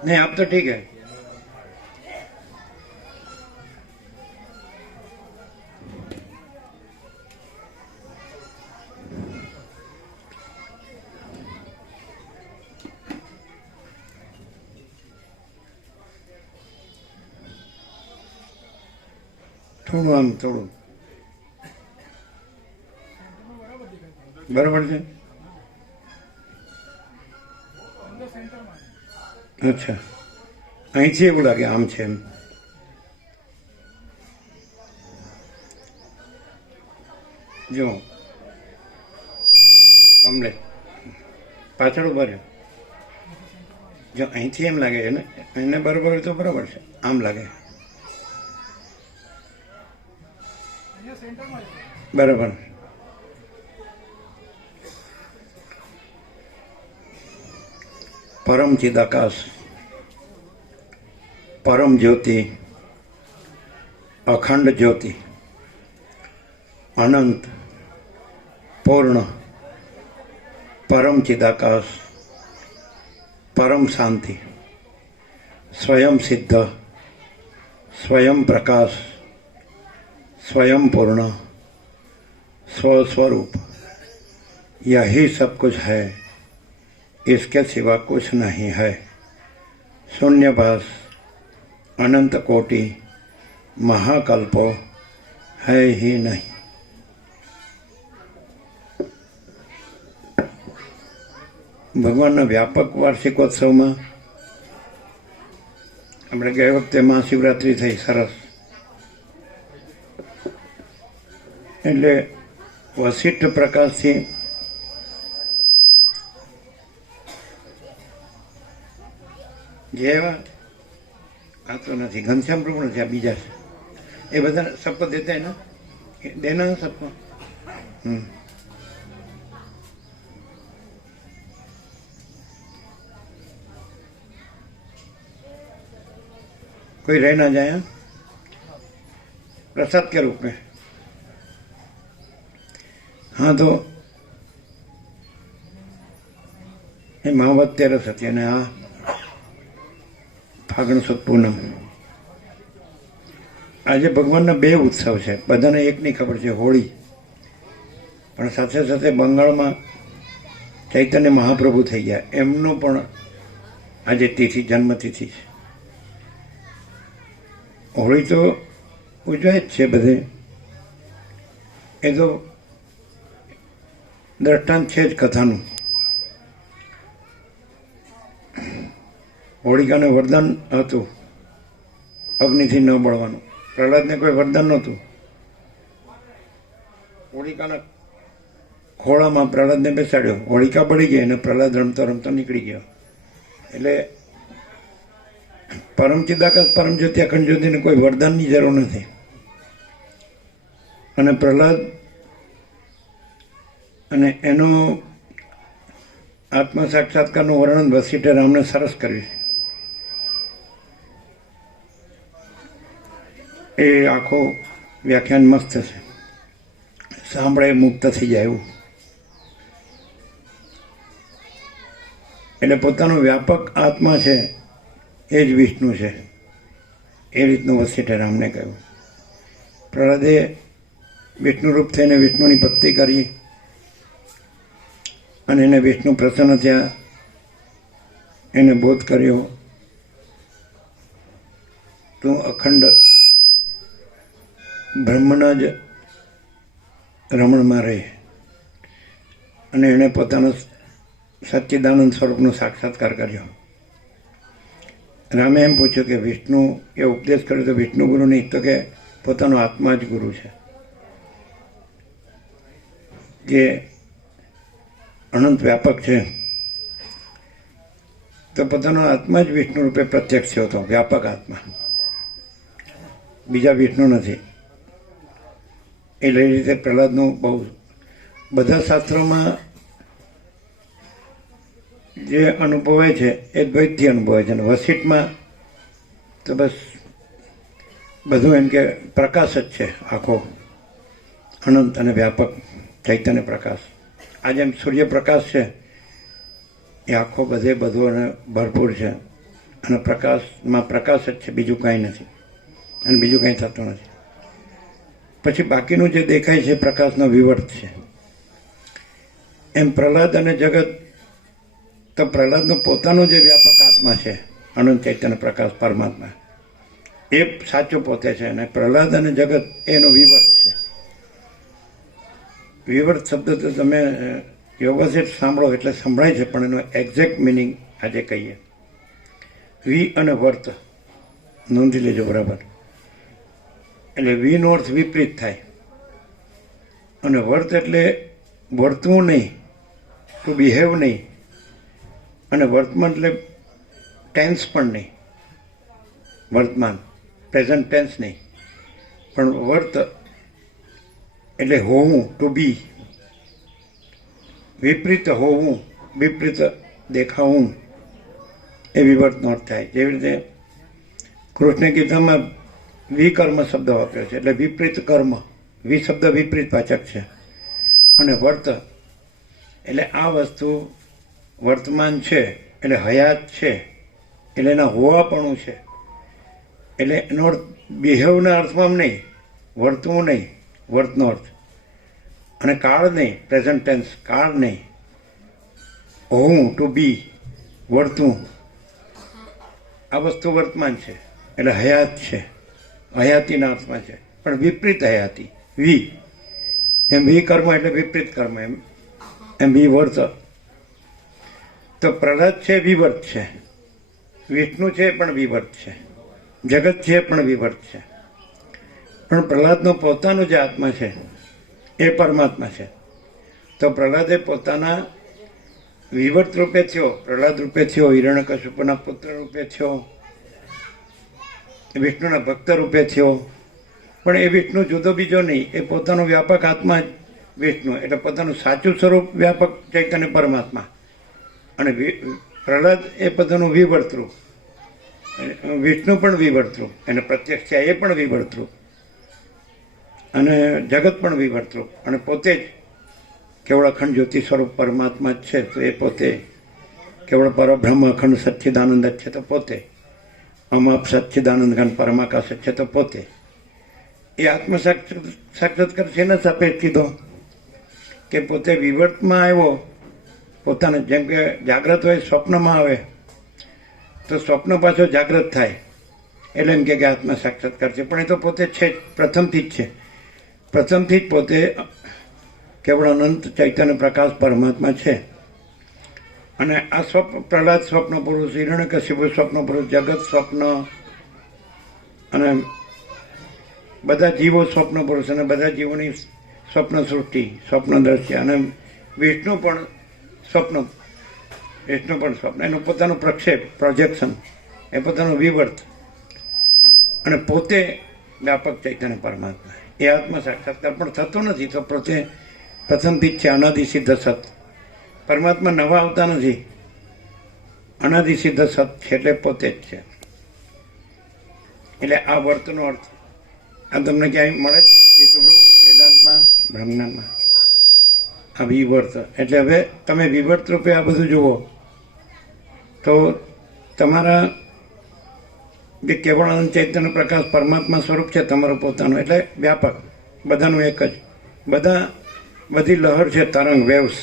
नहीं आप तो ठीक है। થોડું આમ થોડું બરાબર છે. અચ્છા, અહીંથી એવું લાગે આમ છે એમ. જો કમલે પાછળ ઉભા રહ્યો. જો અહીંથી એમ લાગે એને એને બરાબર હોય તો બરાબર છે. આમ લાગે બરાબર. પરમ ચિદાકાશ, પરમ જ્યોતિ, અખંડ જ્યોતિ, અનંત, પૂર્ણ, પરમ ચિદાકાશ, પરમ શાંતિ, સ્વયં સિદ્ધ, સ્વયં પ્રકાશ, स्वयं पूर्ण, स्वस्वरूप, यही सब कुछ है, इसके सिवा कुछ नहीं है. शून्यभास, अनंत कोटि, महाकल्पो है ही नहीं. ભગવાનના વ્યાપક વાર્ષિકોત્સવમાં આપણે ગયા વખતે મહાશિવરાત્રિ થઈ સરસ. એટલે વશિષ્ઠ પ્રકાશથી જે એવા આ તો નથી, ઘનશ્યામ પ્રભુ નથી, આ બીજા છે. એ બધા सबको देते हैं ना, देना है सबको. कोई रह ना जाए प्रसाद के रूप में. हाँ, तो એ મહાવત તેરસ હતી અને આ ફાગણ સુદ પૂનમ. આજે ભગવાનના બે ઉત્સવ છે. બધાને એકની ખબર છે, હોળી. પણ સાથે સાથે બંગાળમાં ચૈતન્ય મહાપ્રભુ થઈ ગયા, એમનો પણ આજે તિથિ, જન્મતિથિ છે. હોળી તો ઉજવાય જ છે બધે. એ તો દ્રષ્ટાંત છે જ કથાનું. હોળિકાને વરદાન હતું અગ્નિથી ન બળવાનું. પ્રહલાદને કોઈ વરદાન નહોતું. હોળિકાના ખોળામાં પ્રહલાદને બેસાડ્યો, હોળિકા બળી ગઈ અને પ્રહલાદ રમતો રમતો નીકળી ગયો. એટલે પરમ ચિદાકાશ, પરમ જ્યોતિ, અખંડ જ્યોતિને કોઈ વરદાનની જરૂર નથી. અને પ્રહલાદ અને એનો આત્મ સાક્ષાત્કારનું વર્ણન વશિષ્ઠે રામને સરસ કર્યું છે. એ આખો વ્યાખ્યાન મસ્ત છે, સાંભળે મુક્ત થઈ જાય એવું. એટલે પોતાનો વ્યાપક આત્મા છે એ જ વિષ્ણુ છે, એ રીતનું વશિષ્ઠે રામને કહ્યું. પ્રહલાદે વિષ્ણુરૂપ થઈને વિષ્ણુની ભક્તિ કરી અને એને વિષ્ણુ પ્રસન્ન થયા, એને બોધ કર્યો તું અખંડ બ્રહ્મના જ રમણમાં રહે. અને એણે પોતાનો સચ્ચિદાનંદ સ્વરૂપનો સાક્ષાત્કાર કર્યો. રામે એમ પૂછ્યું કે વિષ્ણુ એ ઉપદેશ કર્યો તો વિષ્ણુ ગુરુ નહીં, તો કે પોતાનો આત્મા જ ગુરુ છે, જે અનંત વ્યાપક છે. તો પોતાનો આત્મા જ વિષ્ણુ રૂપે પ્રત્યક્ષ થયો હતો, વ્યાપક આત્મા, બીજા વિષ્ણુ નથી. એટલે એ રીતે પ્રહલાદનું બહુ બધા શાસ્ત્રોમાં જે અનુભવાય છે એ દ્વૈતથી અનુભવાય છે. અને વશિષ્ઠમાં તો બસ બધું એમ કે પ્રકાશ જ છે, આખો અનંત અને વ્યાપક ચૈતન્ય પ્રકાશ. આ જેમ સૂર્યપ્રકાશ છે એ આખો બધે બધો અને ભરપૂર છે, અને પ્રકાશમાં પ્રકાશ જ છે, બીજું કાંઈ નથી અને બીજું કાંઈ થતું નથી. પછી બાકીનું જે દેખાય છે પ્રકાશનો વિવર્ત છે. એમ પ્રહલાદ અને જગત, તો પ્રહલાદનો પોતાનો જે વ્યાપક આત્મા છે અનંત ચૈતન્ય પ્રકાશ પરમાત્મા, એ સાચો પોતે છે, અને પ્રહલાદ અને જગત એનો વિવર્ત છે. વિવર્ત શબ્દ તો તમે વ્યવસ્થિત સાંભળો એટલે સંભળાય છે, પણ એનો એક્ઝેક્ટ મિનિંગ આજે કહીએ. વી અને વર્ત નોંધી લેજો બરાબર. એટલે વીનો અર્થ વિપરીત થાય, અને વર્ત એટલે વર્તવું નહીં, ટુ બિહેવ નહીં, અને વર્તમાન એટલે ટેન્સ પણ નહીં, વર્તમાન પ્રેઝન્ટ ટેન્સ નહીં, પણ વર્ત એટલે હોવું, ટુ બી. વિપરીત હોવું, વિપરીત દેખાવું, એ વિવર્તનો અર્થ થાય. જેવી રીતે કૃષ્ણ ગીતામાં વિકર્મ શબ્દ વાપર્યો છે, એટલે વિપરીત કર્મ. વિ શબ્દ વિપરીત વાચક છે, અને વર્ત એટલે આ વસ્તુ વર્તમાન છે, એટલે હયાત છે, એટલે એના હોવાપણું છે. એટલે એનો અર્થ બિહેવના અર્થમાં નહીં, વર્તવું નહીં, વર્તનો અર્થ. અને કાળ નહીં, પ્રેઝન્ટ ટેન્સ, કાળ નહીં, હોવું, ટુ બી, વર્તવું, આ વસ્તુ વર્તમાન છે, એટલે હયાત છે, હયાતીના અર્થમાં છે, પણ વિપરીત હયાતી. વી એમ વી કર્મ એટલે વિપરીત કર્મ, એમ વી વર્ત. તો પ્રહલાદ છે વિવર્ત છે, વિષ્ણુ છે પણ વિવર્ત છે, જગત છે પણ વિવર્ત છે. પણ પ્રહલાદનો પોતાનો જે આત્મા છે એ પરમાત્મા છે. તો પ્રહલાદે પોતાના વિવર્ત રૂપે થયો, પ્રહલાદ રૂપે થયો, હિરણ્યકશ્યપના પુત્ર રૂપે થયો, વિષ્ણુના ભક્ત રૂપે થયો. પણ એ વિષ્ણુ જુદો બીજો નહીં, એ પોતાનો વ્યાપક આત્મા જ વિષ્ણુ, એટલે પોતાનું સાચું સ્વરૂપ વ્યાપક ચૈતન્ય પરમાત્મા. અને પ્રહલાદ એ પોતાનું વિવર્તરૂપ, વિષ્ણુ પણ વિવર્તરૂપ, એને પ્રત્યક્ષ છે એ પણ વિવર્તરૂપ, અને જગત પણ વિવર્તરૂપ, અને પોતે જ કેવળ અખંડ જ્યોતિ સ્વરૂપ પરમાત્મા જ છે. તો એ પોતે કેવળ પરબ્રહ્મ અખંડ સચ્ચિદાનંદ જ છે, તો પોતે અમાપ સચ્ચિદાનંદ ઘન પરમાકાશ છે, તો પોતે એ આત્મ સાક્ષાત્કાર છે ને સાપેક્ષ કીધો કે પોતે વિવર્તમાં આવ્યો પોતાને. જેમ કે જાગ્રત હોય સ્વપ્નમાં આવે, તો સ્વપ્ન પાછો જાગ્રત થાય, એટલે એમ કે આત્મ સાક્ષાત્કાર છે. પણ એ તો પોતે છે જ, પ્રથમથી જ છે, પ્રથમથી જ પોતે કેવળ અનંત ચૈતન્ય પ્રકાશ પરમાત્મા છે. અને આ પ્રહલાદ સ્વપ્ન પુરુષ, હિરણ્યકશિપુ સ્વપ્ન પુરુષ, જગત સ્વપ્ન, અને બધા જીવો સ્વપ્ન પુરુષ, અને બધા જીવોની સ્વપ્ન સૃષ્ટિ, સ્વપ્ન દ્રશ્ય, અને વિષ્ણુ પણ સ્વપ્ન, વિષ્ણુ પણ સ્વપ્ન, એનું પોતાનું પ્રક્ષેપ, પ્રોજેક્શન, એ પોતાનું વિવર્ત, અને પોતે વ્યાપક ચૈતન્ય પરમાત્મા. એ આત્મ સાક્ષાત્કાર પણ થતો નથી, તો પોતે પ્રથમથી જ છે, અનાદિ સિદ્ધ સત. પરમાત્મા નવા આવતા નથી, અનાદિ સિદ્ધ સત છે, એટલે પોતે જ છે. એટલે આ વર્તનો અર્થ આ તમને ક્યાંય મળે જ વેદાંતમાં, બ્રહ્મજ્ઞાનમાં, આ વિવર્ત. એટલે હવે તમે વિવર્ત રૂપે આ બધું જુઓ તો તમારા જે કેવળ અનંત ચૈતન્ય પ્રકાશ પરમાત્મા સ્વરૂપ છે તમારું પોતાનું, એટલે વ્યાપક, બધાનું એક જ, બધી લહર છે, તરંગ, વેવ્સ,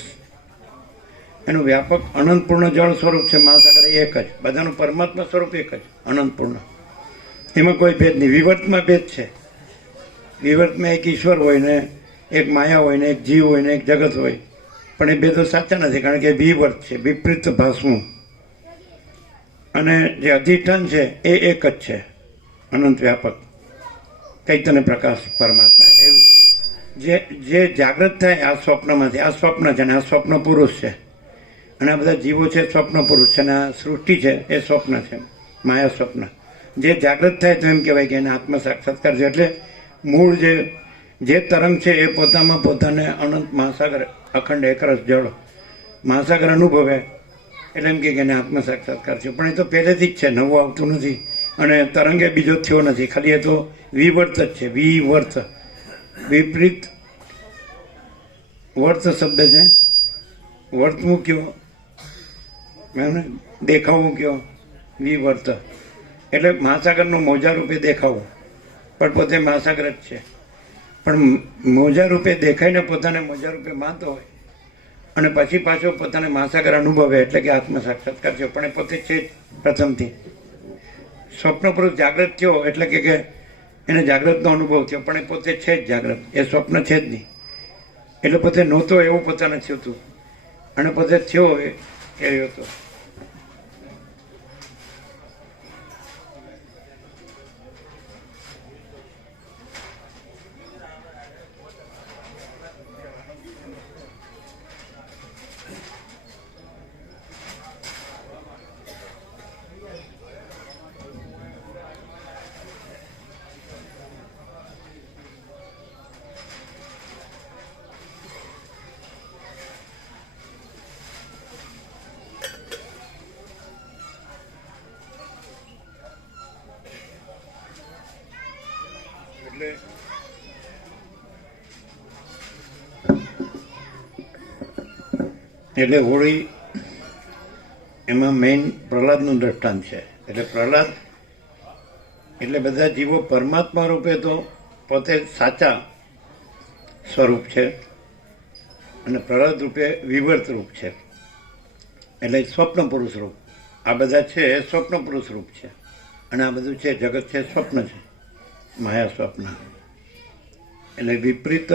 એનું વ્યાપક અનંતપૂર્ણ જળ સ્વરૂપ છે મહાસાગર, એક જ, બધાનું પરમાત્મા સ્વરૂપ એક જ, અનંતપૂર્ણ. એમાં કોઈ ભેદ નહીં. વિવર્તમાં ભેદ છે. વિવર્તમાં એક ઈશ્વર હોય ને એક માયા હોય ને એક જીવ હોય ને એક જગત હોય, પણ એ ભેદો સાચા નથી, કારણ કે વિવર્ત છે, વિપરીત ભાસવું. અને જે અધિષ્ઠાન છે એ એક જ છે, અનંત વ્યાપક ચૈતન્ય પ્રકાશ પરમાત્મા. એ જે જાગૃત થાય આ સ્વપ્નમાંથી, આ સ્વપ્ન છે ને આ સ્વપ્ન પુરુષ છે, અને આ બધા જીવો છે સ્વપ્ન પુરુષ છે, અને આ સૃષ્ટિ છે એ સ્વપ્ન છે, માયા સ્વપ્ન. જે જાગૃત થાય તો એમ કહેવાય કે એને આત્મ સાક્ષાત્કાર છે. એટલે મૂળ જે તરંગ છે એ પોતામાં પોતાને અનંત મહાસાગર, અખંડ એકરસ જળ મહાસાગર અનુભવે, એટલે એમ કે એને આત્મ સાક્ષાત્કાર છે. પણ એ તો પહેલેથી જ છે, નવું આવતું નથી, અને તરંગે બીજો થયો નથી, ખાલી એ તો વિવર્ત જ છે. વિવર્ત, વિપરીત વર્ત શબ્દ છે, વર્તવું કયો, દેખાવું કયો, વિવર્ત એટલે મહાસાગરનું મોજા રૂપે દેખાવું, પણ પોતે મહાસાગર જ છે. પણ મોજા રૂપે દેખાઈને પોતાને મોજા રૂપે માનતો હોય અને પછી પાછો પોતાને મહાસાગર અનુભવે એટલે કે આત્મ સાક્ષાત્કાર થયો, પણ એ પોતે છે જ પ્રથમથી. સ્વપ્ન પુરુષ જાગૃત થયો એટલે કે એને જાગૃતનો અનુભવ થયો, પણ એ પોતે છે જ જાગૃત, એ સ્વપ્ન છે જ નહીં. એટલે પોતે નહોતો એવું પોતાને થયું હતું અને પોતે થયો એ હતો. એટલે હોળી એમાં મેઇન પ્રહલાદનું દ્રષ્ટાંત છે. એટલે પ્રહલાદ એટલે બધા જીવો પરમાત્મા રૂપે તો પોતે સાચા સ્વરૂપ છે અને પ્રહલાદ રૂપે વિવર્ત રૂપ છે, એટલે સ્વપ્ન પુરુષ રૂપ. આ બધા છે એ સ્વપ્ન પુરુષ રૂપ છે અને આ બધું છે જગત છે સ્વપ્ન છે, માયા સ્વપ્ન. એટલે વિપરીત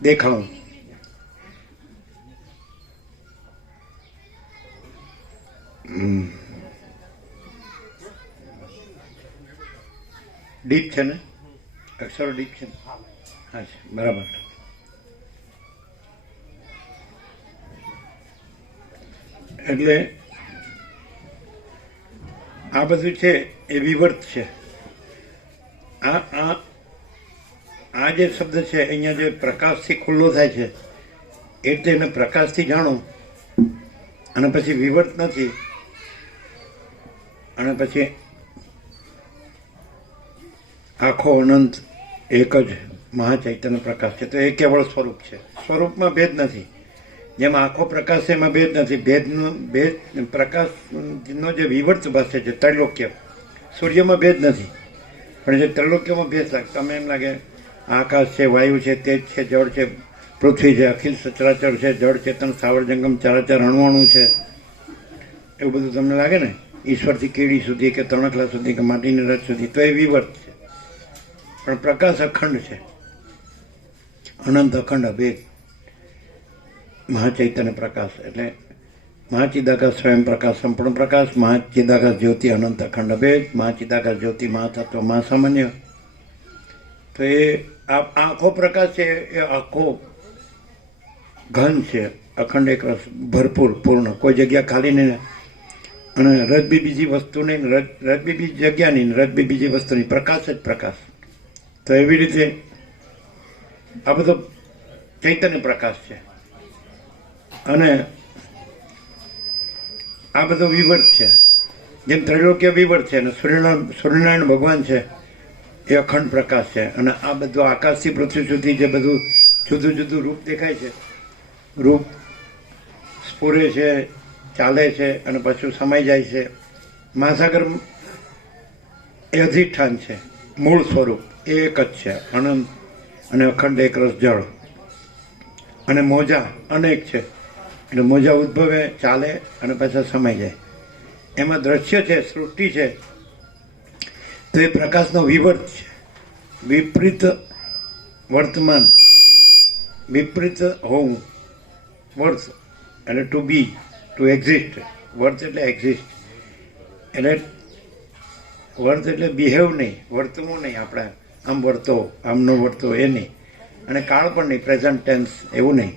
દેખાવું. ડીપ છે ને, અક્ષરો ડીપ છે ને? હા છે, બરાબર. એટલે આ બધું છે એ વિવર્ત છે. આ જે શબ્દ છે અહીંયા જે પ્રકાશથી ખુલ્લો થાય છે એ રીતે એને પ્રકાશથી જાણો અને પછી વિવર્ત નથી અને પછી આખો અનંત એક જ મહાચૈતન્ય પ્રકાશ છે. તો એ કેવળ સ્વરૂપ છે, સ્વરૂપમાં ભેદ નથી. જેમ આખો પ્રકાશ છે એમાં ભેદ નથી. ભેદ પ્રકાશનો જે વિવર્ત ભાષે છે ત્રૈલોક્ય, સૂર્યમાં ભેદ નથી, પણ જે ત્રૈલોક્યમાં ભેદ લાગે. તમે એમ લાગે આકાશ છે, વાયુ છે, તેજ છે, જળ છે, પૃથ્વી છે, અખિલ સચરાચર છે, જળ ચેતન સ્થાવર જંગમ ચરાચર અણુઅણુ છે, એવું બધું તમને લાગે ને, ઈશ્વરથી કીડી સુધી કે તણખલા સુધી કે માટીની રચ સુધી, તો એ વિવર્ત છે. પણ પ્રકાશ અખંડ છે, અનંત અખંડ અભેદ મહાચૈતન્ય પ્રકાશ. એટલે મહાચિદાકાશ સ્વયં પ્રકાશ સંપૂર્ણ પ્રકાશ, મહાચિદાકાશ જ્યોતિ અનંત અખંડ અભેદ, મહાચિદાકાશ જ્યોતિ મહાતત્વ મહાસામાન્ય. તો એ આખો પ્રકાશ છે એ આખો ઘન છે, અખંડ એક રસ, ભરપૂર, પૂર્ણ, કોઈ જગ્યા ખાલી નહીં. અને રજ બી બીજી વસ્તુ નહીં, રજ બી બીજી જગ્યા નહીં, રજ બી બીજી વસ્તુ નહીં, પ્રકાશ જ પ્રકાશ. તો એવી રીતે આ બધો ચૈતન્ય પ્રકાશ છે અને આ બધો વિવર્ત છે. જેમ ત્રૈલોક્ય વિવર્ત છે અને સૂર્યનારાયણ ભગવાન છે એ અખંડ પ્રકાશ છે. અને આ બધું આકાશથી પૃથ્વી સુધી જે બધું જુદું જુદું રૂપ દેખાય છે, રૂપ સ્ફુરે છે, ચાલે છે અને પાછું સમાઈ જાય છે. મહાસાગર એ અધિષ્ઠાન છે, મૂળ સ્વરૂપ એ એક જ છે, અનંત અને અખંડ એક રસ જળ. અને મોજા અનેક છે, એટલે મોજા ઉદ્ભવે, ચાલે અને પાછા સમાઈ જાય. એમાં દ્રશ્ય છે, સૃષ્ટિ છે, તો એ પ્રકાશનો વિવર્ત છે, વિપરીત વર્તમાન, વિપરીત હોવું. વર્ત એટલે ટુ બી, ટુ એક્ઝિસ્ટ. વર્ત એટલે એક્ઝિસ્ટ, એટલે વર્ત એટલે બિહેવ નહીં, વર્તવું નહીં, આપણે આમ વર્તો આમ ન વર્તો એ નહીં. અને કાળ પણ નહીં, પ્રેઝન્ટ ટેન્સ એવું નહીં.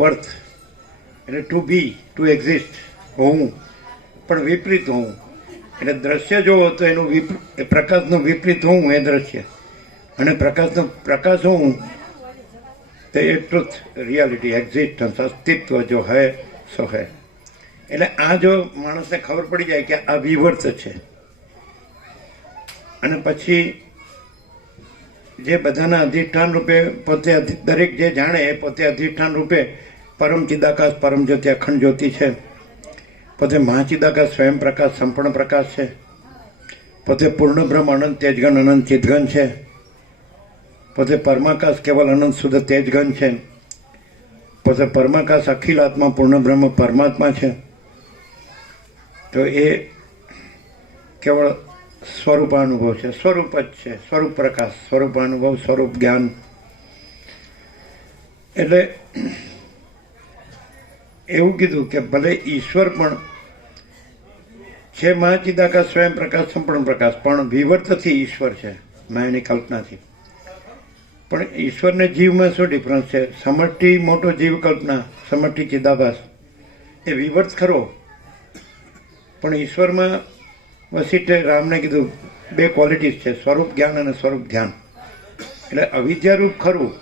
વર્ત એટલે ટુ બી, ટુ એક્ઝિસ્ટ, હોવું, પણ વિપરીત હોવું. એટલે દ્રશ્ય જોવો તો એનું પ્રકાશનું વિપરીત હોવું એ દ્રશ્ય, અને પ્રકાશનો પ્રકાશ હોવું તો એ ટ્રુથ, રિયાલિટી, એક્ઝિસ્ટન્સ, અસ્તિત્વ જો હૈ સો હૈ. એટલે આ જો માણસને ખબર પડી જાય કે આ વિવર્ત છે, અને પછી જે બધાના અધિષ્ઠાન રૂપે પોતે, દરેક જે જાણે એ પોતે અધિષ્ઠાન રૂપે પરમ ચિદાકાશ પરમ જ્યોતિ અખંડ જ્યોતિ છે, પોતે મહાચિદાકાશ સ્વયં પ્રકાશ સંપૂર્ણ પ્રકાશ છે, પોતે પૂર્ણ બ્રહ્મ અનંત તેજગન અનંત ચિદગન છે, પોતે પરમાકાશ કેવલ અનંત શુદ્ધ તેજગન છે, પોતે પરમાકાશ અખિલ આત્મા પૂર્ણ બ્રહ્મ પરમાત્મા છે. તો એ કેવળ સ્વરૂપાનુભવ છે, સ્વરૂપ જ છે, સ્વરૂપ પ્રકાશ, સ્વરૂપાનુભવ, સ્વરૂપ જ્ઞાન. એટલે એવું કીધું કે ભલે ઈશ્વર પણ છે મહાચિદાકાશ સ્વયં પ્રકાશ સંપૂર્ણ પ્રકાશ, પણ વિવર્તથી ઈશ્વર છે, માયાની કલ્પનાથી. પણ ઈશ્વરને જીવમાં શું ડિફરન્સ છે? સમષ્ટિ મોટો જીવ કલ્પના, સમષ્ટિ ચિદાભાસ એ વિવર્ત ખરો, પણ ઈશ્વરમાં વસિષ્ઠે રામને કીધું બે ક્વોલિટીઝ છે, સ્વરૂપ જ્ઞાન અને સ્વરૂપ ધ્યાન. એટલે અવિદ્યારૂપ ખરું,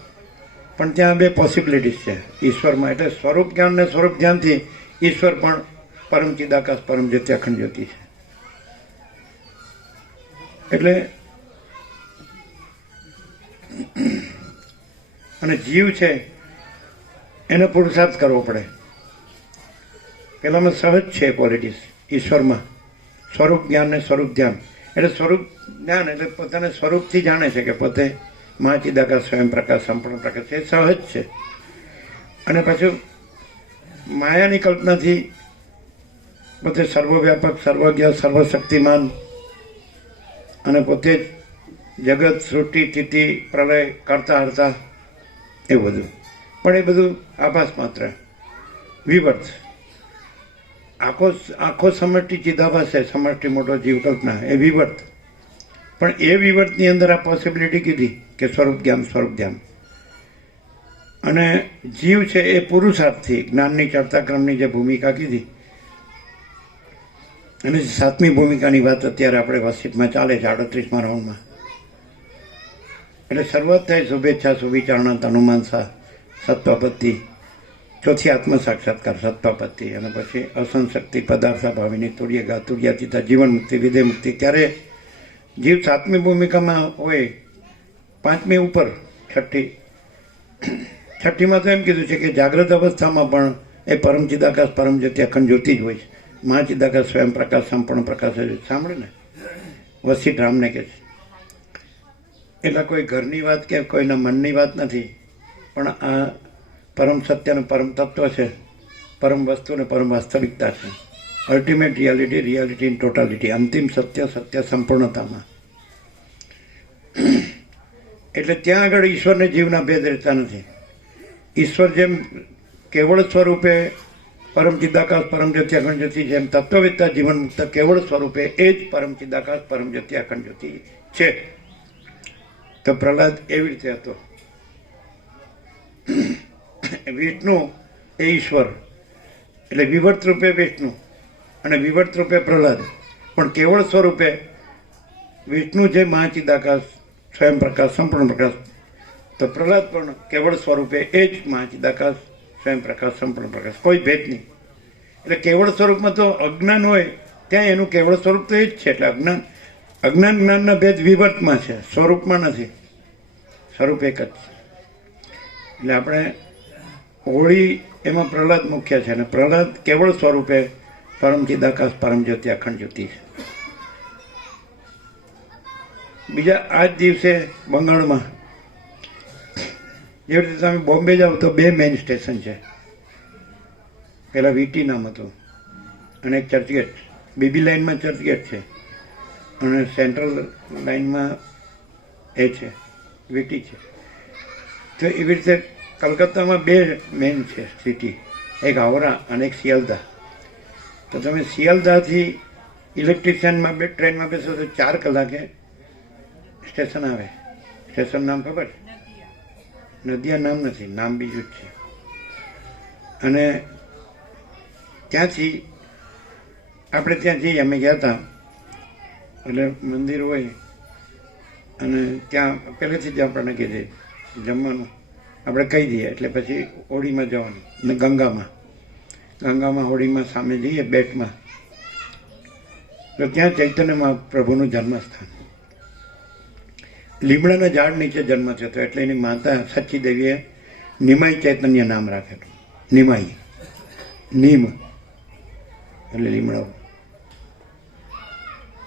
પણ ત્યાં બે પોસિબિલિટીઝ છે ઈશ્વરમાં. એટલે સ્વરૂપ જ્ઞાન અને સ્વરૂપ ધ્યાનથી ઈશ્વર પણ પરમ ચિદાકાશ પરમ જ્યોતિ અખંડ જ્યોતિ છે. એટલે અને જીવ છે એનો પુરુષાર્થ કરવો પડે. પેલામાં સહજ છે ક્વોલિટીઝ ઈશ્વરમાં, સ્વરૂપ જ્ઞાન ને સ્વરૂપ ધ્યાન. એટલે સ્વરૂપ જ્ઞાન એટલે પોતાને સ્વરૂપથી જાણે છે કે પોતે મહાચિદાકાશ સ્વયં પ્રકાશ સંપૂર્ણ પ્રકાશ છે, સહજ છે. અને પાછું માયાની કલ્પનાથી પોતે સર્વવ્યાપક, સર્વજ્ઞ, સર્વશક્તિમાન અને પોતે જ જગત સૃષ્ટિ સ્થિતિ પ્રલય કરતા હરતા એ બધું. પણ એ બધું આભાસ માત્ર, વિવર્ત. આખો સમષ્ટિ ચિદાભાસ છે, સમષ્ટિ મોટો જીવ કલ્પના એ વિવર્ત. પણ એ વિવર્તની અંદર આ પોસિબિલિટી કીધી કે સ્વરૂપ જ્ઞાન સ્વરૂપ ધ્યાન. અને જીવ છે એ પુરુષાર્થથી જ્ઞાનની ચડતા ક્રમની જે ભૂમિકા કીધી, અને સાતમી ભૂમિકાની વાત અત્યારે આપણે વસિષ્ઠમાં ચાલે છે 38મા રાઉન્ડમાં. એટલે શરૂઆત થાય શુભેચ્છા સુવિચારણા તનુમાનસા સત્વપત્તિ, ચોથી આત્મ સાક્ષાત્કાર સત્વપત્તિ, અને પછી અસંશક્તિ પદાર્થા ભાવિની તુર્ય ગા તુર્યાતીતા જીવન મુક્તિ વિદેહ મુક્તિ. ત્યારે જીવ સાતમી ભૂમિકામાં હોય, પાંચમી ઉપર, છઠ્ઠીમાં તો એમ કીધું છે કે જાગ્રત અવસ્થામાં પણ એ પરમ ચિદાકાશ પરમ જ્યોતિ અખંડ જ્યોતિ જ હોય છે, મહાચિદાકાશ સ્વયં પ્રકાશ સંપૂર્ણ પ્રકાશ. સાંભળે ને વસિષ્ઠ રામને કે છે. એટલે કોઈ ઘરની વાત કે કોઈના મનની વાત નથી, પણ આ પરમ સત્ય અને પરમ તત્વ છે, પરમ વસ્તુ અને પરમ વાસ્તવિકતા છે. Ultimate reality, reality in totality, અંતિમ સત્ય, સત્ય સંપૂર્ણતામાં. એટલે ત્યાં આગળ ઈશ્વરને જીવના ભેદ રહેતા નથી. ઈશ્વર જેમ કેવળ સ્વરૂપે પરમ ચિદાકાશ પરમ જ્યોતિ અખંડ જ્યોતિ, જેમ તત્વવેત્તા જીવન મુક્ત કેવળ સ્વરૂપે એ જ પરમ ચિદાકાશ પરમ જ્યોતિ અખંડ જ્યોતિ છે. તો પ્રહલાદ એવી રીતે હતો. વિષ્ણુ એ ઈશ્વર, એટલે વિવર્ત રૂપે વિષ્ણુ અને વિવર્ત રૂપે પ્રહલાદ, પણ કેવળ સ્વરૂપે વિષ્ણુ જે મહાચિદાકાશ સ્વયં પ્રકાશ સંપૂર્ણ પ્રકાશ, તો પ્રહલાદ પણ કેવળ સ્વરૂપે એ જ મહાચિદાકાશ સ્વયં પ્રકાશ સંપૂર્ણ પ્રકાશ, કોઈ ભેદ નહીં. એટલે કેવળ સ્વરૂપમાં તો અજ્ઞાન હોય ત્યાં એનું કેવળ સ્વરૂપ તો એ જ છે. એટલે અજ્ઞાન જ્ઞાનના ભેદ વિવર્તમાં છે, સ્વરૂપમાં નથી. સ્વરૂપ એક જ છે. એટલે આપણે હોળી એમાં પ્રહલાદ મુખ્ય છે, અને પ્રહલાદ કેવળ સ્વરૂપે પરમ ચિદાકાશ પરમ જ્યોતિ અખંડ જ્યોતિ છે. બીજા આ જ દિવસે બંગાળમાં જેવી રીતે તમે બોમ્બે જાઓ તો બે મેઇન સ્ટેશન છે. પહેલાં વીટી નામ હતું અને એક ચર્ચગેટ, બીબી લાઇનમાં ચર્ચગેટ છે અને સેન્ટ્રલ લાઇનમાં એ છે વીટી છે. તો એવી રીતે કલકત્તામાં બે મેઇન છે સિટી, એક હાવરા અને એક શિયાલદા. તો તમે શિયાલદાથી ઇલેક્ટ્રિશિયનમાં ટ્રેનમાં બેસો તો 4 કલાકે સ્ટેશન આવે. સ્ટેશન નામ ખબર? નદિયા નામ નથી, નામ બીજું જ છે. અને ત્યાંથી આપણે ત્યાં જઈએ, અમે ગયા હતા. એટલે મંદિર હોય અને ત્યાં પહેલેથી જ આપણને કીધે જમવાનું આપણે કહી દઈએ, એટલે પછી હોળીમાં જવાનું ને ગંગામાં હોળીમાં સામે જઈએ બેટમાં, તો ત્યાં ચૈતન્ય મહાપ્રભુનું જન્મસ્થાન, લીમડાના ઝાડ નીચે જન્મ થયો હતો. એટલે એની માતા સચ્ચી દેવીએ નિમાઈ ચૈતન્ય નામ રાખેલું. નિમાઈ, નીમ એટલે લીમડાઓ.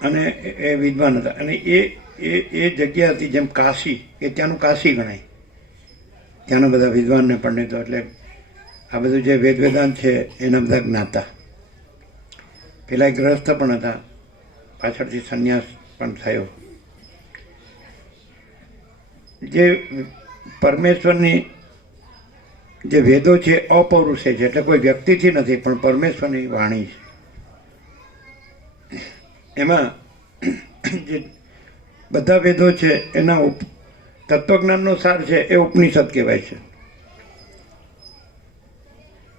અને એ વિદ્વાન હતા. અને એ જગ્યા હતી જેમ કાશી, એ ત્યાંનું કાશી ગણાય. ત્યાંના બધા વિદ્વાન ને પંડિતો, એટલે આ બધું જે વેદ વેદાંત છે એના બધા જ્ઞાતા. પેલા ગ્રસ્થ પણ હતા, પાછળથી સંન્યાસ પણ થયો. જે પરમેશ્વરની જે વેદો છે અપૌરુષે છે, એટલે કોઈ વ્યક્તિથી નથી પણ પરમેશ્વરની વાણી છે. એમાં જે બધા વેદો છે એના તત્વજ્ઞાનનો સાર છે એ ઉપનિષદ કહેવાય છે.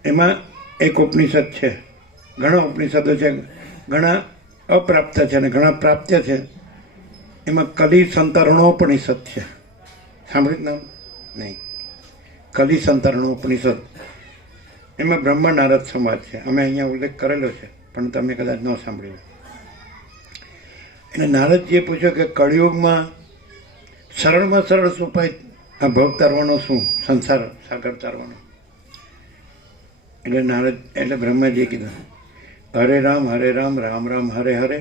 એમાં એક ઉપનિષદ છે, ઘણા ઉપનિષદો છે, ઘણા અપ્રાપ્ત છે અને ઘણા પ્રાપ્ય છે. એમાં કલી સંતરણોપનિષદ છે, સાંભળ્યું નામ? નહીં. કલી સંતરણોપનિષદ, એમાં બ્રહ્મા નારદ સંવાદ છે. અમે અહીંયા ઉલ્લેખ કરેલો છે પણ તમે કદાચ ન સાંભળ્યું. એને નારદજીએ પૂછ્યું કે કળિયુગમાં સરળમાં સરળ ઉપાય આ ભવ તારવાનો શું, સંસાર સાગર તારવાનો? એટલે બ્રહ્માજીએ કીધું, હરે રામ રામ રામ હરે હરે,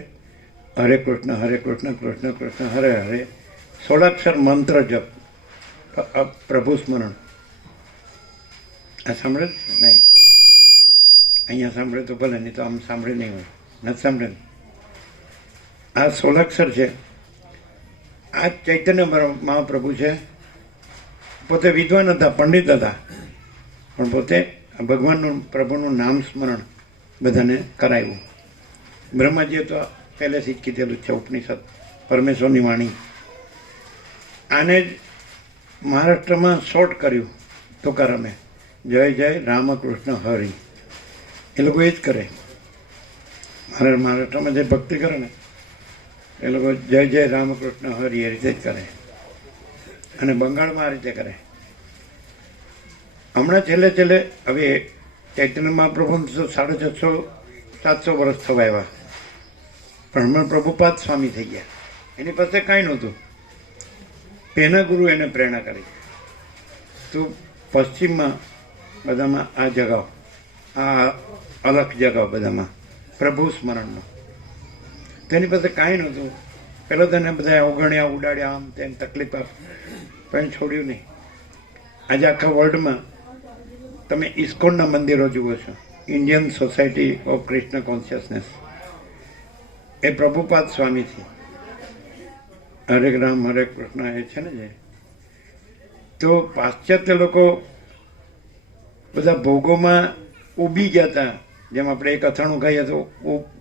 હરે કૃષ્ણ કૃષ્ણ કૃષ્ણ હરે હરે, 16 મંત્ર જપ, પ્રભુ સ્મરણ. આ સાંભળે નહીં? અહીંયા સાંભળે તો ભલે, નહીં તો આમ સાંભળે નહીં હોય, નથી સાંભળે. આ 16 છે. આ ચૈતન્ય મહાપ્રભુ છે. પોતે વિદ્વાન હતા, પંડિત હતા, પણ પોતે ભગવાનનું પ્રભુનું નામ સ્મરણ બધાને કરાવ્યું. બ્રહ્માજીએ તો પહેલેથી જ કીધેલું છે, ઉપનિષદ પરમેશ્વરની વાણી. આને જ મહારાષ્ટ્રમાં શોર્ટ કર્યું તુકારામે, જય જય રામકૃષ્ણ હરિ. એ લોકો એ જ કરે. મહારાષ્ટ્રમાં જે ભક્તિ કરે ને એ લોકો જય જય રામકૃષ્ણ હરિ એ રીતે જ કરે. અને બંગાળમાં આ રીતે કરે. હમણાં છેલ્લે હવે ચૈતન્ય મહાપ્રભુ 650-700 વર્ષ થવા આવ્યા, પણ હમણાં પ્રભુપાદ સ્વામી થઈ ગયા. એની પાસે કાંઈ નહોતું. એના ગુરુ એને પ્રેરણા કરી, તું પશ્ચિમમાં બધામાં આ જગાવ, આ અલખ જગાવ બધામાં પ્રભુ સ્મરણનો. તેની પાસે કાંઈ નહોતું. પેલો તેને બધા અવગણ્યા, ઉડાડ્યા, આમ તેમ તકલીફ આપ, પણ છોડ્યું નહીં. આજે આખા વર્લ્ડમાં તમે ઇસ્કોનના મંદિરો જુઓ છો, Indian society of Krishna consciousness, એ પ્રભુપાદ સ્વામીથી. હરે રામ હરે કૃષ્ણ એ છે ને જે. તો પાશ્ચાત્ય લોકો બધા ભોગોમાં ઊભી ગયા હતા. જેમ આપણે એક અથાણું ખાઈએ તો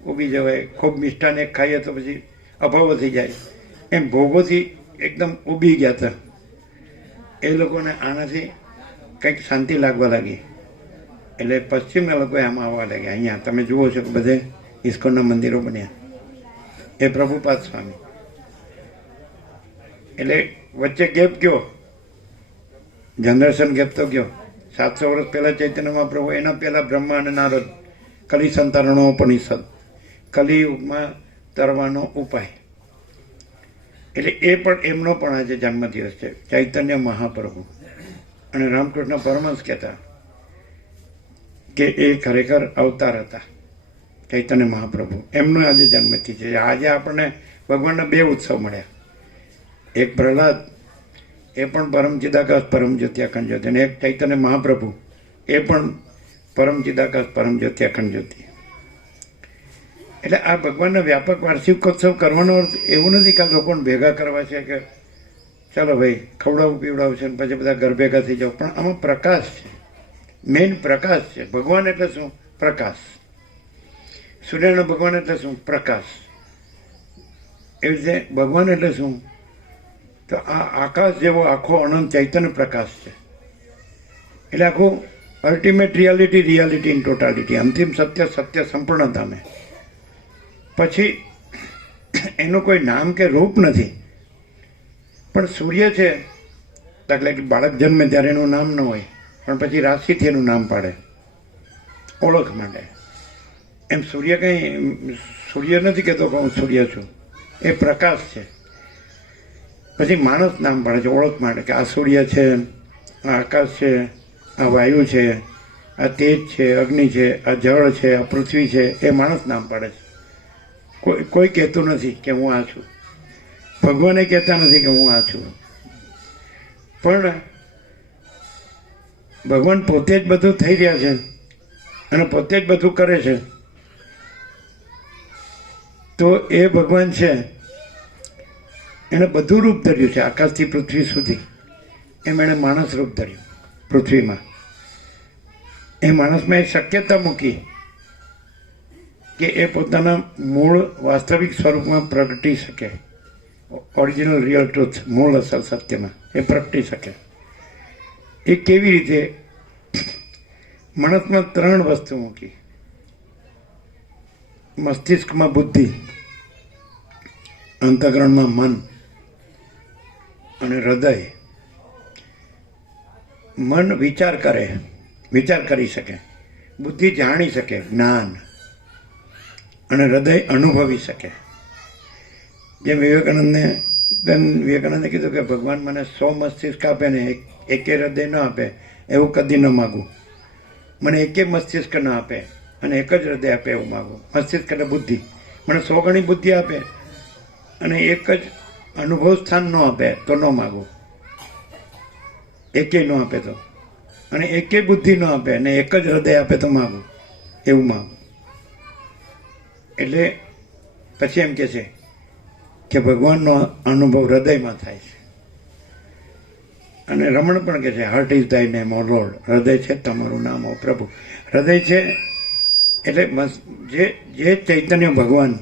ઊભી જવાય, ખૂબ મિષ્ટાન એક ખાઈએ તો પછી અભાવ થઈ જાય, એમ ભોગોથી એકદમ ઊભી ગયા હતા. એ લોકોને આનાથી કંઈક શાંતિ લાગવા લાગી, એટલે પશ્ચિમના લોકોએ આમાં આવવા લાગ્યા. અહીંયા તમે જુઓ છો કે બધે ઇસ્કોનના મંદિરો બન્યા, એ પ્રભુપાદ સ્વામી. એટલે વચ્ચે ગેપ ગયો, જનરેશન ગેપ તો ગયો. 700 વર્ષ પહેલાં ચૈતન્યમાં પ્રભુ, એના પહેલાં બ્રહ્મા અને નારદ, કલી સંતરણો ઉપનિષદ, કલિયુગમાં તરવાનો ઉપાય. એટલે એ પણ એમનો પણ આજે જન્મદિવસ છે, ચૈતન્ય મહાપ્રભુ. અને રામકૃષ્ણ પરમહંસ કહેતા કે એ ખરેખર અવતાર હતા, ચૈતન્ય મહાપ્રભુ. એમનો આજે જન્મતિથિ છે. આજે આપણને ભગવાનના 2 ઉત્સવ મળ્યા. એક પ્રહલાદ, એ પણ પરમ ચિદાકાશ પરમ જ્યોતિ અખંડ જ્યોતિ, અને એક ચૈતન્ય મહાપ્રભુ, એ પણ પરમ ચિદાકાશ પરમ જ્યોતિ અખંડ જ્યોતિ. એટલે આ ભગવાનના વ્યાપક વાર્ષિકોત્સવ કરવાનો અર્થ એવું નથી કે લોકોને ભેગા કરવા છે કે ચાલો ભાઈ ખવડાવું પીવડાવું છે ને પછી બધા ઘર ભેગા થઈ જાવ. પણ આમાં પ્રકાશ છે, મેઇન પ્રકાશ છે. ભગવાન એટલે શું? પ્રકાશ. સૂર્યનો ભગવાન એટલે શું? પ્રકાશ. એવી રીતે ભગવાન એટલે શું? તો આ આકાશ જેવો આખો અનંત ચૈતન્ય પ્રકાશ છે. એટલે આખું અલ્ટિમેટ રિયાલિટી ઇન ટોટાલિટી, અંતિમ સત્ય સંપૂર્ણતામાં. પછી એનું કોઈ નામ કે રૂપ નથી. પણ સૂર્ય છે, દાખલા કે બાળક જન્મે ત્યારે એનું નામ ન હોય, પણ પછી રાશિથી એનું નામ પાડે ઓળખ માટે. એમ સૂર્ય કંઈ સૂર્ય નથી કહેતો કે હું સૂર્ય છું, એ પ્રકાશ છે. પછી માણસ નામ પાડે છે ઓળખ માટે કે આ સૂર્ય છે, આ આકાશ છે, આ વાયુ છે, આ તેજ છે, અગ્નિ છે, આ જળ છે, આ પૃથ્વી છે, એ માણસ નામ પાડે છે. કોઈ કહેતું નથી કે હું આ છું. ભગવાને કહેતા નથી કે હું આ છું. પણ ભગવાન પોતે જ બધું થઈ રહ્યા છે અને પોતે જ બધું કરે છે. તો એ ભગવાન છે એણે બધું રૂપ ધર્યું છે, આકાશથી પૃથ્વી સુધી. એમ એણે માણસ રૂપ ધર્યું પૃથ્વીમાં. એ માણસમાં એક શક્યતા મૂકી કે એ પોતાના મૂળ વાસ્તવિક સ્વરૂપમાં પ્રગટી શકે. ઓરિજિનલ રિયલ ટ્રુથ, મૂળ અસલ સત્યમાં એ પ્રગટી શકે. એ કેવી રીતે? માણસમાં 3 વસ્તુ મૂકી. મસ્તિષ્કમાં બુદ્ધિ, અંતઃકરણમાં મન અને હૃદય. મન વિચાર કરે, વિચાર કરી શકે. બુદ્ધિ જાણી શકે, જ્ઞાન. અને હૃદય અનુભવી શકે. જેમ વિવેકાનંદે કીધું કે ભગવાન મને 100 મસ્તિષ્ક આપે ને એકે હૃદય ન આપે, એવું કદી ન માગું. મને એકે મસ્તિષ્ક ન આપે અને એક જ હૃદય આપે એવું માગું. મસ્તિષ્ક એટલે બુદ્ધિ. મને 100 ગણી બુદ્ધિ આપે અને એક જ અનુભવ સ્થાન ન આપે તો ન માગું. એકે ન આપે તો, અને એકે બુદ્ધિ ન આપે અને એક જ હૃદય આપે તો માગું, એવું માગું. એટલે પછી એમ કે છે કે ભગવાનનો અનુભવ હૃદયમાં થાય છે. અને રમણ પણ કહે છે, heart is thy name O lord. હૃદય છે તમારું નામ ઓ પ્રભુ. હૃદય છે એટલે જે ચૈતન્ય ભગવાન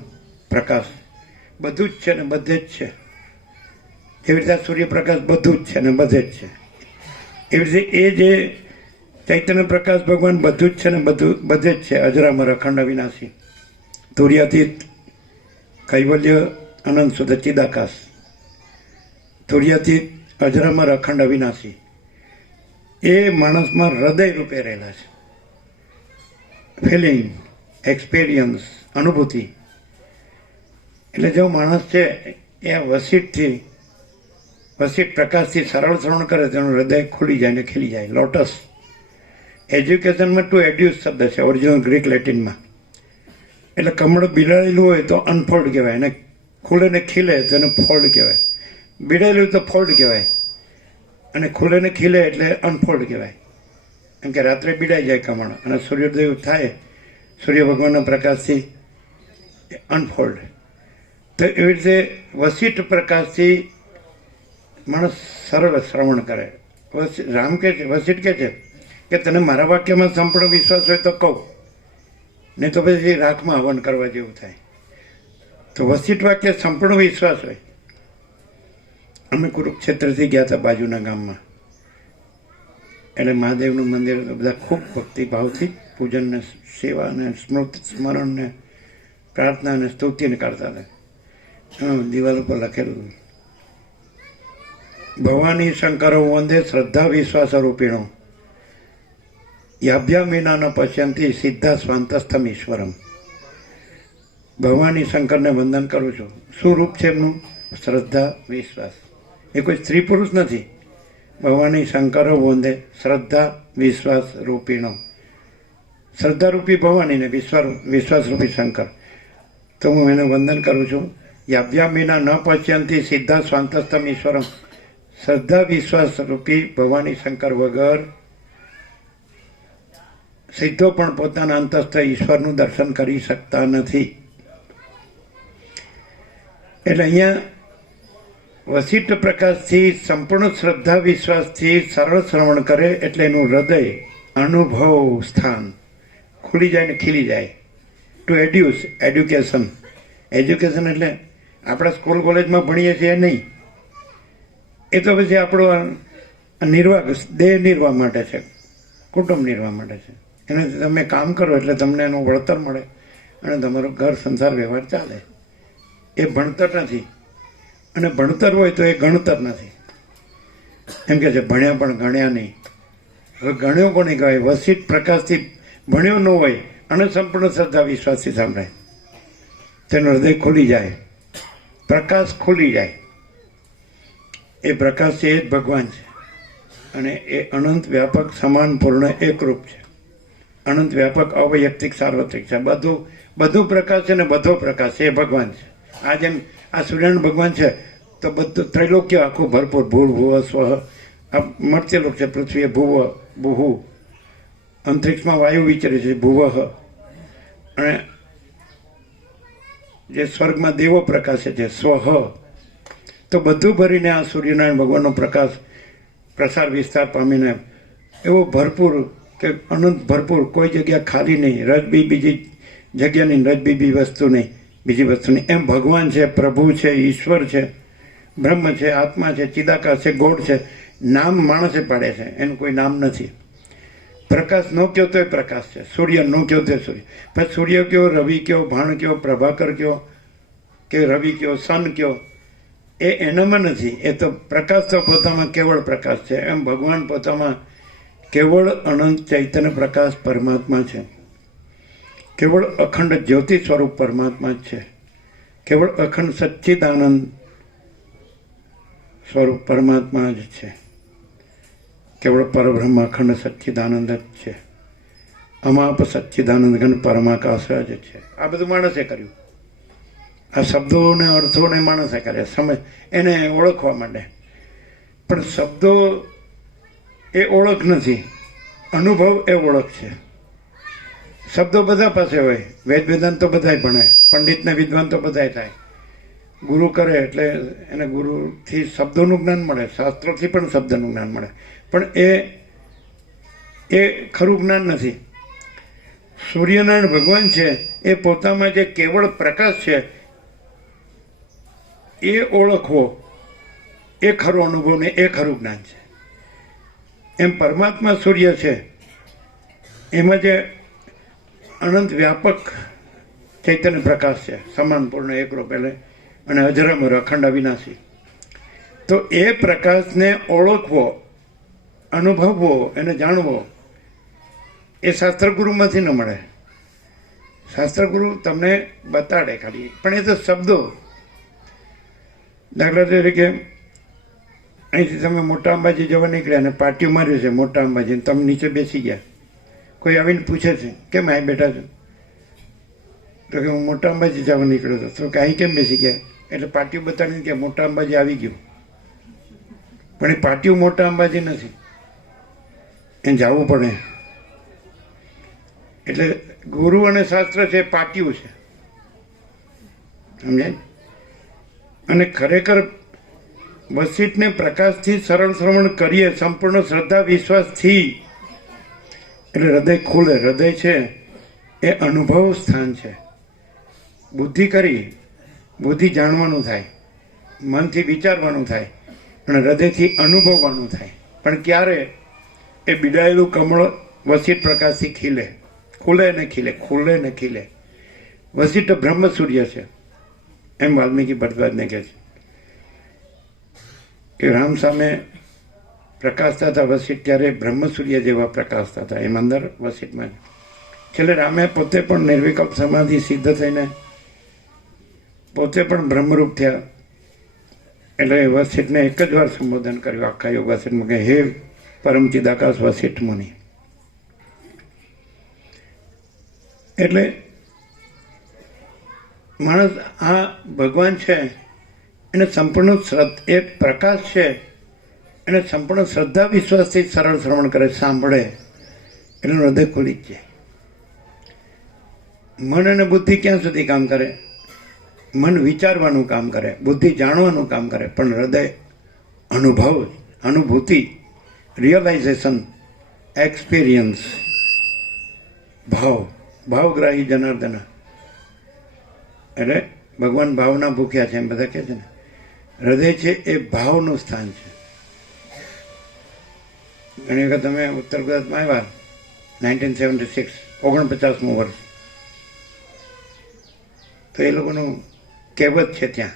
પ્રકાશ બધું જ છે ને બધે જ છે. એવી રીતે સૂર્યપ્રકાશ બધું જ છે ને બધે જ છે. એવી રીતે એ જે ચૈતન્ય પ્રકાશ ભગવાન બધું જ છે ને બધે જ છે. અજરામર અખંડ અવિનાશી, તુર્યાતીત, કૈવલ્ય, અનંત શુદ્ધ ચિદાકાશ. તુર્યાતીત, અજરામર અખંડ અવિનાશી એ માણસમાં હૃદય રૂપે રહેલા છે. ફિલિંગ, એક્સપિરિયન્સ, અનુભૂતિ. એટલે જો માણસ છે એ વસીટ પ્રકાશથી સરળ શ્રવણ કરે તેનું હૃદય ખુલી જાય ને ખીલી જાય. લોટસ. એજ્યુકેશનમાં ટુ એડ્યુસ શબ્દ છે ઓરિજિનલ ગ્રીક લેટિનમાં. એટલે કમળ બિલાડેલું હોય તો અનફોલ્ડ કહેવાય, અને ખુલે ને ખીલે તો એને ફોલ્ડ કહેવાય. બિડાયેલું તો ફોલ્ડ કહેવાય અને ખુલે ને ખીલે એટલે અનફોલ્ડ કહેવાય. કેમ કે રાત્રે બિડાઈ જાય કમળ અને સૂર્યોદય થાય સૂર્ય ભગવાનના પ્રકાશથી અનફોલ્ડ. તો એવી રીતે વસીટ પ્રકાશથી માણસ સરળ શ્રવણ કરે. રામ કે છે, વસીટ કે છે કે તને મારા વાક્યમાં સંપૂર્ણ વિશ્વાસ હોય તો કહું, નહીં તો પછી રાખમાં હવન કરવા જેવું થાય. તો વસીટ વાક્ય સંપૂર્ણ વિશ્વાસ હોય. અમે કુરુક્ષેત્રથી ગયા હતા બાજુના ગામમાં. એટલે મહાદેવનું મંદિર બધા ખૂબ ભક્તિભાવથી પૂજન ને સેવા ને સ્મરણ ને પ્રાર્થના ને સ્તુતિને કરતા હતા. દિવાલ ઉપર લખેલું, ભવાની શંકરો વંદે શ્રદ્ધા વિશ્વાસ રૂપિણો યાભ્યામ વિના ન પશ્યંતી સિદ્ધા સ્વાંતસ્થમ ઈશ્વરમ. ભવાની શંકરને વંદન કરું છું. શું રૂપ છે એમનું? શ્રદ્ધા વિશ્વાસ. એ કોઈ સ્ત્રી પુરુષ નથી. ભવાની શંકરો વંદે શ્રદ્ધા વિશ્વાસ રૂપિણો. શ્રદ્ધારૂપી ભવાનીને વિશ્વાસરૂપી શંકર. તો હું એને વંદન કરું છું. યાભ્યામ વિના ન પશ્યંતી સિદ્ધા સ્વાંતસ્થમ ઈશ્વરમ. શ્રદ્ધા વિશ્વાસ રૂપી ભવાની શંકર વગર સિદ્ધો પણ પોતાના અંતસ્થ ઈશ્વરનું દર્શન કરી શકતા નથી. એટલે અહીંયા વસીટ પ્રકાશથી સંપૂર્ણ શ્રદ્ધા વિશ્વાસથી સરળ શ્રવણ કરે એટલે એનું હૃદય અનુભવ સ્થાન ખુલી જાય ને ખીલી જાય. Two એડ્યુસ, education. એજ્યુકેશન એટલે આપણા સ્કૂલ કોલેજમાં ભણીએ છીએ નહીં. એ તો પછી આપણો નિર્વાહ, દેહ નિર્વાહ માટે છે, કુટુંબ નિર્વાહ માટે છે. એને તમે કામ કરો એટલે તમને એનું વળતર મળે અને તમારો ઘર સંસાર વ્યવહાર ચાલે. એ ભણતર નથી. અને ભણતર હોય તો એ ગણતર નથી. એમ કે છે ભણ્યા પણ ગણ્યા નહીં. હવે ગણ્યો કોને કહેવાય? વસીટ પ્રકાશથી ભણ્યો ન હોય અને સંપૂર્ણ શ્રદ્ધા વિશ્વાસથી સાંભળાય, તેનું હૃદય ખુલી જાય, પ્રકાશ ખુલી જાય. એ પ્રકાશ એ જ ભગવાન છે અને એ અનંત વ્યાપક સમાન પૂર્ણ એકરૂપ છે. અનંત વ્યાપક અવૈયક્તિક સાર્વત્રિક છે. બધું પ્રકાશ છે ને બધો પ્રકાશ છે એ ભગવાન છે. આ જેમ આ સૂર્યનારાયણ ભગવાન છે તો બધું ત્રૈલોક્ય આખું ભરપૂર ભૂર ભુવ સ્વ આ મર્ત્યલોક છે. પૃથ્વી ભુવ ભુહુ, અંતરિક્ષમાં વાયુ વિચરે છે ભુવઃ, અને જે સ્વર્ગમાં દેવો પ્રકાશે છે સ્વહ. તો બધું ભરીને આ સૂર્યનારાયણ ભગવાનનો પ્રકાશ પ્રસાર વિસ્તાર પામીને એવો ભરપૂર કે અનંત ભરપૂર, કોઈ જગ્યા ખાલી નહીં, રજબી બીજી જગ્યા નહીં, રજબી બી વસ્તુ નહીં, બીજી વસ્તુ નહીં. એમ ભગવાન છે, પ્રભુ છે, ઈશ્વર છે, બ્રહ્મ છે, આત્મા છે, ચિદાકાશ છે, ગોળ છે. નામ માણસે પાડે છે, એનું કોઈ નામ નથી. પ્રકાશ નો કયો તો એ પ્રકાશ છે, સૂર્ય નો કયો તો સૂર્ય. પછી સૂર્ય કયો, રવિ કયો, ભાણ કયો, પ્રભાકર કયો, કે રવિ કયો, સન કયો, એ એનામાં નથી. એ તો પ્રકાશ તો પોતામાં કેવળ પ્રકાશ છે. એમ ભગવાન પોતામાં કેવળ અનંત ચૈતન્ય પ્રકાશ પરમાત્મા છે. કેવળ અખંડ જ્યોતિ સ્વરૂપ પરમાત્મા જ છે. કેવળ અખંડ સચ્ચિદાનંદ સ્વરૂપ પરમાત્મા જ છે. કેવળ પરબ્રહ્મ અખંડ સચ્ચિદાનંદ જ છે. અમાપ સચ્ચિદાનંદ ઘન પરમાકાશ જ છે. આ બધું માણસે કર્યું. આ શબ્દોને અર્થોને માણસે કર્યા, સમજ એને ઓળખવા માંડે. પણ શબ્દો એ ઓળખ નથી, અનુભવ એ ઓળખ છે. શબ્દો બધા પાસે હોય, વેદ વેદાંત તો બધાય ભણે, પંડિતને વિદ્વાન તો બધાય થાય. ગુરુ કરે એટલે એને ગુરુથી શબ્દોનું જ્ઞાન મળે, શાસ્ત્રોથી પણ શબ્દનું જ્ઞાન મળે. પણ એ ખરું જ્ઞાન નથી. સૂર્યનારાયણ ભગવાન છે એ પોતામાં જે કેવળ પ્રકાશ છે એ ઓળખવો એ ખરો અનુભવ ને એ ખરું જ્ઞાન છે. એમ પરમાત્મા સૂર્ય છે, એમાં જે અનંત વ્યાપક ચૈતન્ય પ્રકાશ છે, સમાન પૂર્ણ એકરો પહેલે અને અજરામર અખંડ અવિનાશી. તો એ પ્રકાશને ઓળખવો, અનુભવવો, એને જાણવો એ શાસ્ત્રગુરુમાંથી ન મળે. શાસ્ત્રગુરુ તમને બતાડે ખાલી, પણ એ તો શબ્દો. દાખલા તરીકે અહીંથી તમે મોટા અંબાજી જવા નીકળ્યા અને પાટિયું માર્યું છે મોટા અંબાજી, તમે નીચે બેસી ગયા. કોઈ આવીને પૂછે છે કેમ અહીં બેઠા છો? તો કે હું મોટા અંબાજી જવા નીકળ્યો હતો. તો કે અહીં કેમ બેસી ગયા? એટલે પાટિયું બતાવીને કે મોટા અંબાજી આવી ગયું. પણ એ પાટિયું મોટા અંબાજી નથી, એ જવું પડે. એટલે ગુરુ અને શાસ્ત્ર છે પાટિયું છે, સમજાય? અને ખરેખર વસિષ્ઠને પ્રકાશથી સરળ શ્રવણ કરીએ સંપૂર્ણ શ્રદ્ધા વિશ્વાસથી, એટલે હૃદય ખુલે. હૃદય છે એ અનુભવ સ્થાન છે. બુદ્ધિ કરી, બુદ્ધિ જાણવાનું થાય, મનથી વિચારવાનું થાય અને હૃદયથી અનુભવવાનું થાય. પણ ક્યારે? એ બિડાયેલું કમળ વસિષ્ઠ પ્રકાશથી ખીલે, ખુલે ને ખીલે, ખુલે ને ખીલે. વસિષ્ઠ બ્રહ્મ સૂર્ય છે, એમ વાલ્મીકી ભરદ્વાજને કહે છે કે રામ સામે પ્રકાશતા હતા વસિષ્ઠ, ત્યારે બ્રહ્મ સૂર્ય જેવા પ્રકાશતા હતા એમ અંદર વસિષ્ઠમાં. છેલ્લે રામે પોતે પણ નિર્વિકલ્પ સમાધિ સિદ્ધ થઈને પોતે પણ બ્રહ્મરૂપ થયા. એટલે વસિષ્ઠને એક જ વાર સંબોધન કર્યું આખા યોગ વસિષ્ઠમાં કે હે પરમ ચિદાકાશ વસિષ્ઠ મુનિ. એટલે માણસ આ ભગવાન છે એને સંપૂર્ણ એ પ્રકાશ છે, એને સંપૂર્ણ શ્રદ્ધા વિશ્વાસથી સરળ શ્રવણ કરે, સાંભળે, એનું હૃદય ખુલી જ જાય. મન અને બુદ્ધિ ક્યાં સુધી કામ કરે? મન વિચારવાનું કામ કરે, બુદ્ધિ જાણવાનું કામ કરે, પણ હૃદય અનુભવ, અનુભૂતિ, રિયલાઇઝેશન, એક્સપિરિયન્સ, ભાવ, ભાવગ્રાહી જનાર્દન. એટલે ભગવાન ભાવના ભૂખ્યા છે એમ બધા કહે છે ને. હૃદય છે એ ભાવનું સ્થાન છે. ઘણી વખત તમે ઉત્તર ગુજરાતમાં આવ્યા 1976, 49મું વર્ષ, તો એ લોકોનું કહેવત છે ત્યાં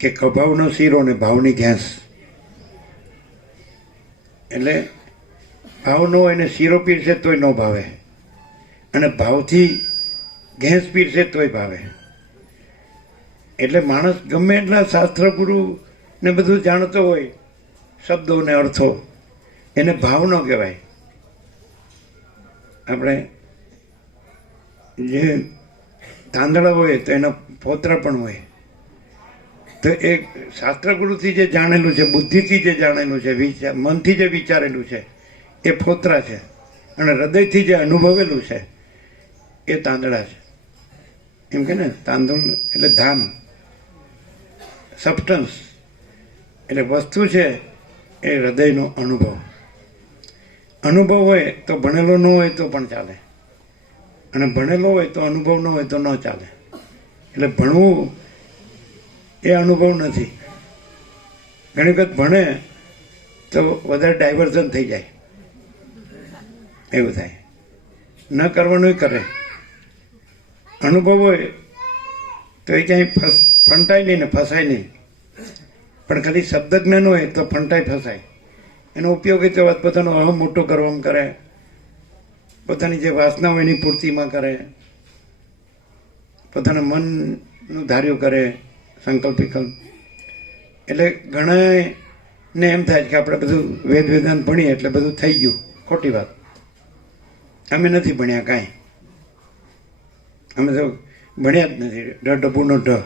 કે કભાવનો શીરો ને ભાવની ઘેંસ. એટલે ભાવ ન હોય ને શીરો પીરશે તોય ન ભાવે, અને ભાવથી ઘેંસ પીરશે તોય ભાવે. એટલે માણસ ગમે એટલા શાસ્ત્ર ગુરુ ને બધું જાણતો હોય, શબ્દો ને અર્થો, એને ભાવ ન કહેવાય. આપણે જે તાંદળા હોય તો એના ફોતરા પણ હોય. તો એ શાસ્ત્રગુરુથી જે જાણેલું છે, બુદ્ધિથી જે જાણેલું છે, મનથી જે વિચારેલું છે એ ફોતરા છે, અને હૃદયથી જે અનુભવેલું છે એ તાંદળા છે. એમ કે ને તાંદુળ એટલે ધાન, સબસ્ટન્સ એટલે વસ્તુ છે એ હૃદયનો અનુભવ. અનુભવ હોય તો ભણેલો ન હોય તો પણ ચાલે, અને ભણેલો હોય તો અનુભવ ન હોય તો ન ચાલે. એટલે ભણવું એ અનુભવ નથી. ઘણી વખત ભણે તો વધારે ડાયવર્ઝન થઈ જાય, એવું થાય. ન કરવાનું કરે. અનુભવ હોય તો એ ક્યાંય ફંટાય નહીં ને ફસાય નહીં, પણ ખાલી શબ્દ જ્ઞાન હોય તો ફંટાય ફસાય. એનો ઉપયોગ એ તો પોતાનો અહમ મોટો કરવામાં કરે, પોતાની જે વાસના હોય એની પૂર્તિમાં કરે, પોતાના મનનું ધાર્યું કરે, સંકલ્પ વિકલ્પ. એટલે ઘણાને એમ થાય કે આપણે બધું વેદ વેદાંત ભણીએ એટલે બધું થઈ ગયું. ખોટી વાત. અમે નથી ભણ્યા કાંઈ. અમે તો ભણ્યા જ નથી. ડબુનો ઢ.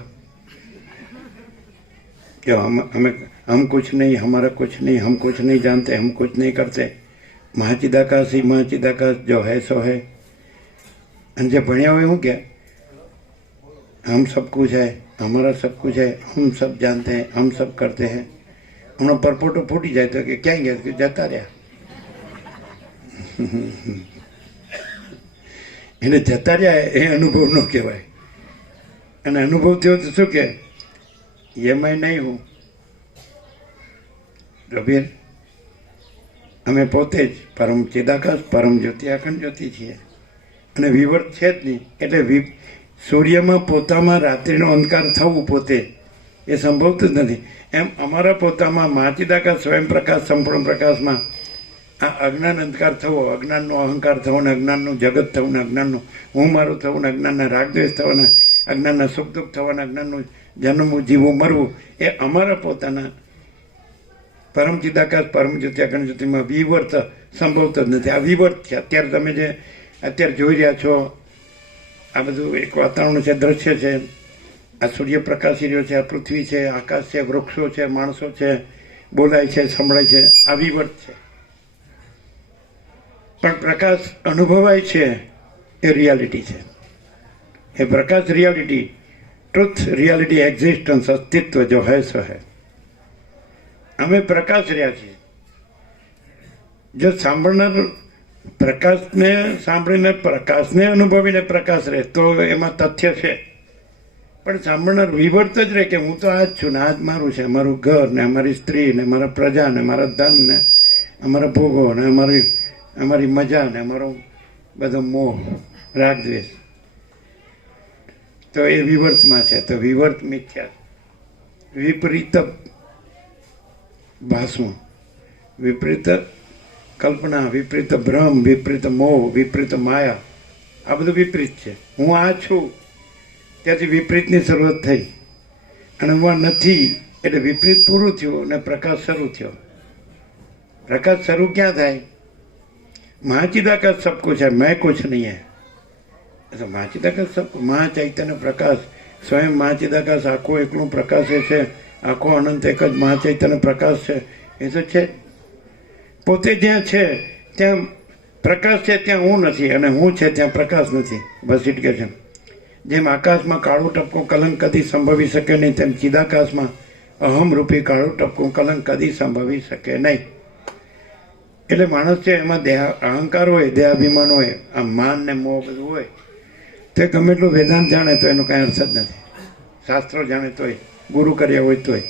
જો हम कुछ नहीं, हमारा कुछ नहीं, हम कुछ नहीं जानते, हम कुछ नहीं करते, महाचिदाकाश ही महाचिदाकाश जो है सो है. અને જે ભણ્યા હોય શું કે हम सब कुछ है, हमारा सब कुछ है, हम सब जानते हैं, हम सब करते हैं. હમણાં પરપોટો ફૂટી જાય તો કે ક્યાં ગયા, જતા રહ્યા. એને જતા રહ્યા એ અનુભવ ન કહેવાય. અને અનુભવ થયો તો શું કે એમાંય નહીં હું રબીર, અમે પોતે જ પરમ ચિદાકાશ, પરમ જ્યોતિ, અખંડ જ્યોતિ છીએ, અને વિવર્ત છે જ નહીં. એટલે સૂર્યમાં પોતામાં રાત્રિનો અંધકાર થવું પોતે એ સંભવતું જ નથી. એમ અમારા પોતામાં મહાચિદાકાશ સ્વયં પ્રકાશ, સંપૂર્ણ પ્રકાશમાં આ અજ્ઞાન અંધકાર થવો, અજ્ઞાનનો અહંકાર થવો ને અજ્ઞાનનું જગત થવું ને અજ્ઞાનનું હું મારું થવું ને અજ્ઞાનના રાગદ્વેષ થવાના, અજ્ઞાનના સુખ દુઃખ થવાના, અજ્ઞાનનું જન્મવું જીવવું મરવું એ અમારા પોતાના પરમ ચિદાકાશ પરમ જ્યોતિ અખંડ જ્યોતિમાં વિવર્ત સંભવતો જ નથી. આ વિવર્ત છે. અત્યારે તમે જે અત્યારે જોઈ રહ્યા છો આ બધું એક વાતાવરણ છે, દ્રશ્ય છે, આ સૂર્યપ્રકાશી રહ્યો છે, આ પૃથ્વી છે, આકાશ છે, વૃક્ષો છે, માણસો છે, બોલાય છે, સંભળાય છે, આ વિવર્ત છે. પણ પ્રકાશ અનુભવાય છે એ રિયાલિટી છે. એ પ્રકાશ રિયાલિટી, ટ્રુથ, રિયાલિટી, એક્ઝિસ્ટન્સ, અસ્તિત્વ જો હૈ સો હૈ. અમે પ્રકાશ રહ્યા છીએ. જો સાંભળનાર પ્રકાશને સાંભળીને પ્રકાશને અનુભવીને પ્રકાશ રહે તો એમાં તથ્ય છે. પણ સાંભળનાર વિવર્ત જ રહે કે હું તો આ જ છું ને આ જ મારું છે, મારું ઘર ને અમારી સ્ત્રી ને મારા પ્રજા ને મારા ધન ને અમારા ભોગો ને અમારી મજા ને અમારો બધો મોહ, રાગ, દ્વેષ. તો એ વિવર્તમાં છે. તો વિવર્ત મિથ્યા, વિપરીત ભાષણ, વિપરીત કલ્પના, વિપરીત ભ્રમ, વિપરીત મોહ, વિપરીત માયા, આ બધું વિપરીત છે. હું આ છું ત્યાંથી વિપરીતની શરૂઆત થઈ, અને હું આ નથી એટલે વિપરીત પૂરું થયું અને પ્રકાશ શરૂ થયો. પ્રકાશ શરૂ ક્યાં થાય? महाचिदाकाश सब कुछ है, मैं कुछ नहीं है. तो महाचिदाकाश सब, महाचैतन्य प्रकाश स्वयं महाचिदाकाश आखो एकलू प्रकाश है, आखो अनंत एक ज महाचैतन्य प्रकाश है. એ તો છે. પોતે જ્યાં છે ત્યાં પ્રકાશ છે, ત્યાં હું નથી, અને હું છે ત્યાં પ્રકાશ નથી. બસ ઇટ કે છે. જેમ આકાશમાં કાળું ટપકું કલંક કદી સંભવી શકે નહીં, તેમ ચિદાકાશમાં અહમ રૂપી કાળું ટપકું કલંક કદી સંભવી શકે નહીં. એટલે માણસ છે એમાં દેહ અહંકાર હોય, દેહાભિમાન હોય, આ માન ને મોહ બધું હોય, તે ગમે એટલું વેદાંત જાણે તો એનો કાંઈ અર્થ જ નથી. શાસ્ત્રો જાણે તોય, ગુરુ કર્યા હોય તોય.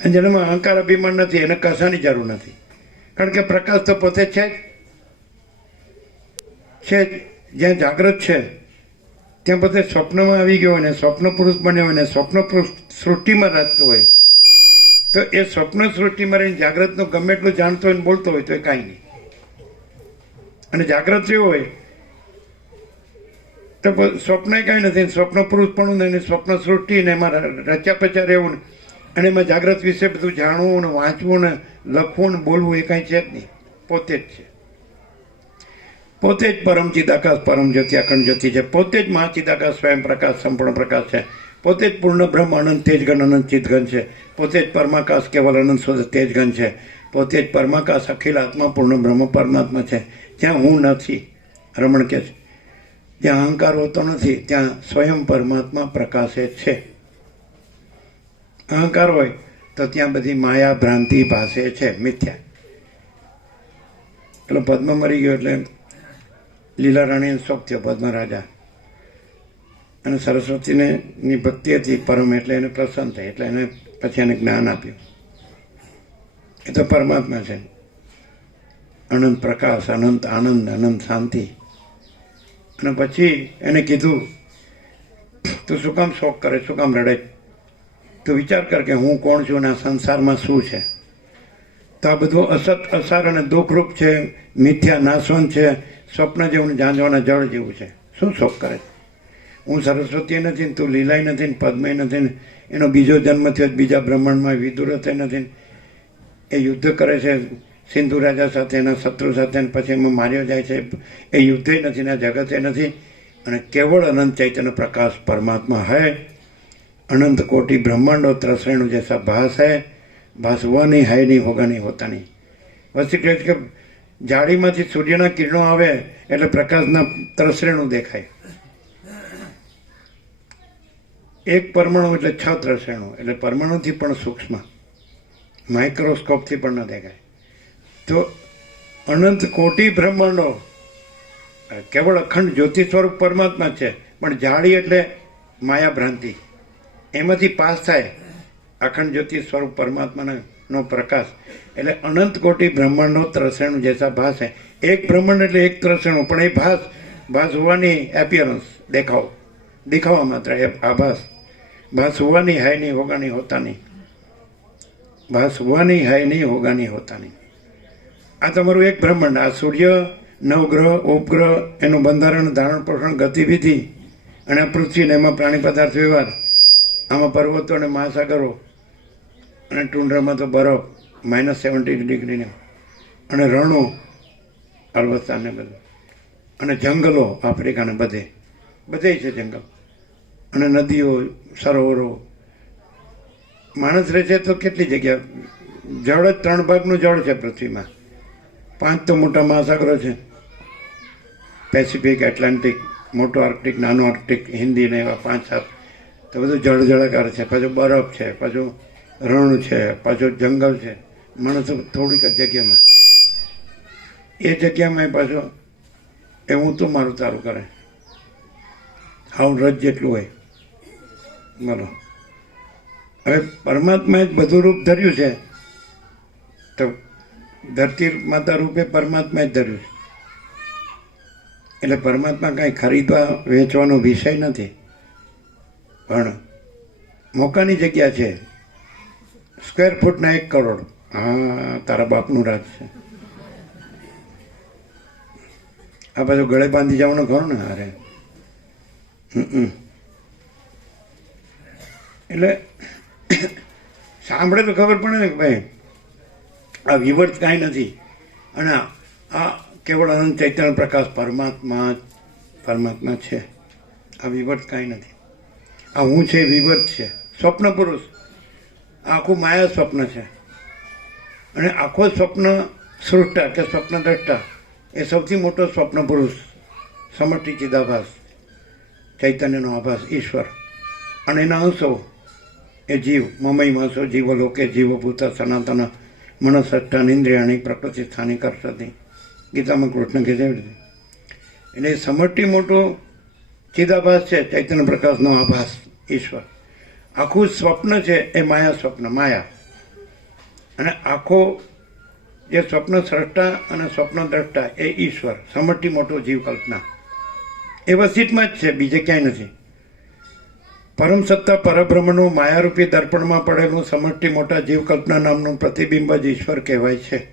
અને જેનામાં અહંકાર અભિમાન નથી એને કશાની જરૂર નથી. કારણ કે પ્રકાશ તો પોતે છે જ. જ્યાં જાગ્રત છે ત્યાં પોતે સ્વપ્નમાં આવી ગયો હોય ને સ્વપ્ન પુરુષ બન્યો હોય ને સ્વપ્ન પુરુષ સૃષ્ટિમાં રાખતો હોય, તો એ સ્વપ્ન સૃષ્ટિમાં રહીને જાગ્રતનું ગમે એટલું જાણતો હોય ને બોલતો હોય તો એ કાંઈ નહીં. અને જાગ્રત રહ્યો હોય તો સ્વપ્ન કાંઈ નથી. સ્વપ્ન પુરુષ પણ ને સ્વપ્ન સૃષ્ટિ ને એમાં રચ્યા પચ્યા રહેવું ને અને એમાં જાગ્રત વિશે બધું જાણવું ને વાંચવું ને લખવું ને બોલવું એ કાંઈ છે જ નહીં. પોતે જ છે. પોતે જ પરમ ચિદાકાશ પરમ જ્યોતિ અખંડ જ્યોતિ છે, પોતે જ મહાચિદાકાશ સ્વયં પ્રકાશ સંપૂર્ણ પ્રકાશ છે, પોતે જ પૂર્ણ બ્રહ્મ અનંત તેજગણ અનંત ચિદગણ છે, પોતે જ પરમાકાશ કેવલ અનંત શુદ્ધ તેજગણ છે, પોતે જ પરમાકાશ અખિલ આત્મા પૂર્ણ બ્રહ્મ પરમાત્મા છે. જ્યાં હું નથી, રમણ કે છે, જ્યાં અહંકાર હોતો નથી ત્યાં સ્વયં પરમાત્મા પ્રકાશે છે. અહંકાર હોય તો ત્યાં બધી માયા ભ્રાંતિ ભાસે છે, મિથ્યા. એટલે પદ્મ મરી ગયો એટલે લીલા રાણીને શોખ થયો, પદ્મ રાજા, અને સરસ્વતીને ની ભક્તિ હતી પરમ, એટલે એને પ્રસન્ન થઈ, એટલે એને પછી એને જ્ઞાન આપ્યું. એ તો પરમાત્મા છે, અનંત પ્રકાશ, અનંત આનંદ, અનંત શાંતિ. અને પછી એને કીધું તું શું કામ શોક કરે, શું કામ રડે, તું વિચાર કર કે હું કોણ છું અને આ સંસારમાં શું છે. તો આ બધું અસત અસાર અને દુઃખરૂપ છે, મિથ્યા નાશવંત છે, સ્વપ્ન જેવું ઝાંઝવાના જળ જેવું છે. શું શોક કરે? હું સરસ્વતી નથી ને તું લીલાય નથી ને પદ્મય નથી ને એનો બીજો જન્મ થયો બીજા બ્રહ્માંડમાં વિદુરથ નથી. એ યુદ્ધ કરે છે સિંધુ રાજા સાથે, એના શત્રુ સાથે, પછી એમાં માર્યો જાય છે. એ યુદ્ધે નથી ને જગતે નથી, અને કેવળ અનંત ચૈતન્ય પ્રકાશ પરમાત્મા હૈ. अनंत कोटि ब्रह्मांडो त्रसरेणु जैसा भास है, भास हुआ नहीं, है नहीं, होगा नहीं, होता नहीं. वस्तु કહે છે કે જાળીમાંથી સૂર્યના કિરણો આવે એટલે પ્રકાશના ત્રસરેણુ દેખાય. એક પરમાણુ એટલે 6 ત્રસરેણુ, એટલે પરમાણુથી પણ સૂક્ષ્મ, માઇક્રોસ્કોપથી પણ ન દેખાય. તો અનંત કોટી બ્રહ્માંડો કેવળ અખંડ જ્યોતિ સ્વરૂપ પરમાત્મા છે, પણ જાળી એટલે માયા ભ્રાંતિ, એમાંથી પાસ થાય અખંડ જ્યોતિ સ્વરૂપ પરમાત્માનો પ્રકાશ. એટલે અનંત કોટી બ્રહ્માંડો ત્રસેણુ જૈસા ભાસ છે. એક બ્રહ્માંડ એટલે એક ત્રસેણુ, પણ એ ભાસ હોવાની એપિયરન્સ, દેખાવા માત્ર, એ આભાસ. ભાસ હોવાની, હાય નહીં, હોગા નહીં, હોતા નહીં. ભાસ હોવાની, હાય નહીં, હોગા નહીં, હોતા નહીં. આ તમારું એક બ્રહ્માંડ. આ સૂર્ય, નવગ્રહ, ઉપગ્રહ, એનું બંધારણ, ધારણ, પોષણ, ગતિવિધિ, અને આ પૃથ્વી ને એમાં પ્રાણી પદાર્થ વ્યવહાર, આમાં પર્વતો અને મહાસાગરો, અને ટુંડ્રામાં તો બરફ -70 ડિગ્રીને, અને રણો અરબસ્તાન ને બધું, અને જંગલો આફ્રિકાને બધે છે જંગલ, અને નદીઓ, સરોવરો. માણસ રહે છે તો કેટલી જગ્યા, જળ જ 3 ભાગનું જળ છે પૃથ્વીમાં. 5 તો મોટા મહાસાગરો છે, પેસિફિક, એટલાન્ટિક, મોટો આર્કટિક, નાનો આર્કટિક, હિન્દી ને એવા 5-7. તો બધું જળજળકાર છે, પાછું બરફ છે, પાછું રણ છે, પાછું જંગલ છે. માણસ થોડીક જ જગ્યામાં, એ જગ્યામાં પાછું એ હું તો મારું તારું કરે, આવું રજ જેટલું હોય. બોલો, હવે પરમાત્માએ જ બધું રૂપ ધર્યું છે, તો ધરતી માતા રૂપે પરમાત્માએ જ ધર્યું છે. એટલે પરમાત્મા કાંઈ ખરીદવા વેચવાનો વિષય નથી, પણ મોકાની જગ્યા છે. સ્ક્વેર ફૂટના 1 કરોડ, હા, તારા બાપનું રાજ છે. આ બાજુ ગળે બાંધી જવાનું ખરું ને, અરે એટલે સાંભળે તો ખબર પડે ને કે ભાઈ આ વિવર્ત કાંઈ નથી, અને આ કેવળ અનંત ચૈતન્ય પ્રકાશ પરમાત્મા છે. આ વિવર્ત કાંઈ નથી. આ હું છે વિવર્ત છે, સ્વપ્ન પુરુષ. આખું માયા સ્વપ્ન છે, અને આખો સ્વપ્ન સૃષ્ટા કે સ્વપ્ન દ્રષ્ટા એ સૌથી મોટો સ્વપ્ન પુરુષ, સમષ્ટિ ચિદાભાસ, ચૈતન્યનો આભાસ, ઈશ્વર. અને એના અંશો એ જીવ, મમય માસો જીવો લોકે જીવભૂત સનાતન મનસષ્ટાન ઇન્દ્રિયાણી પ્રકૃતિ સ્થાની કરશતી. ગીતામાં કૃષ્ણ કહે છે. એટલે સમષ્ટિ મોટો ચિદાભાસ છે, ચૈતન્ય પ્રકાશનો આભાસ, ઈશ્વર. આખું સ્વપ્ન છે એ માયા સ્વપ્ન, માયા. અને આખો જે સ્વપ્ન સ્રષ્ટા અને સ્વપ્ન દ્રષ્ટા એ ઈશ્વર, સમષ્ટિ મોટો જીવ કલ્પના. એ વસીટમાં જ છે, બીજે ક્યાંય નથી. પરમ સત્તા પરબ્રહ્મનું માયારૂપી દર્પણમાં પડેલું સમષ્ટિ મોટા જીવ કલ્પના નામનું પ્રતિબિંબ જ ઈશ્વર કહેવાય છે.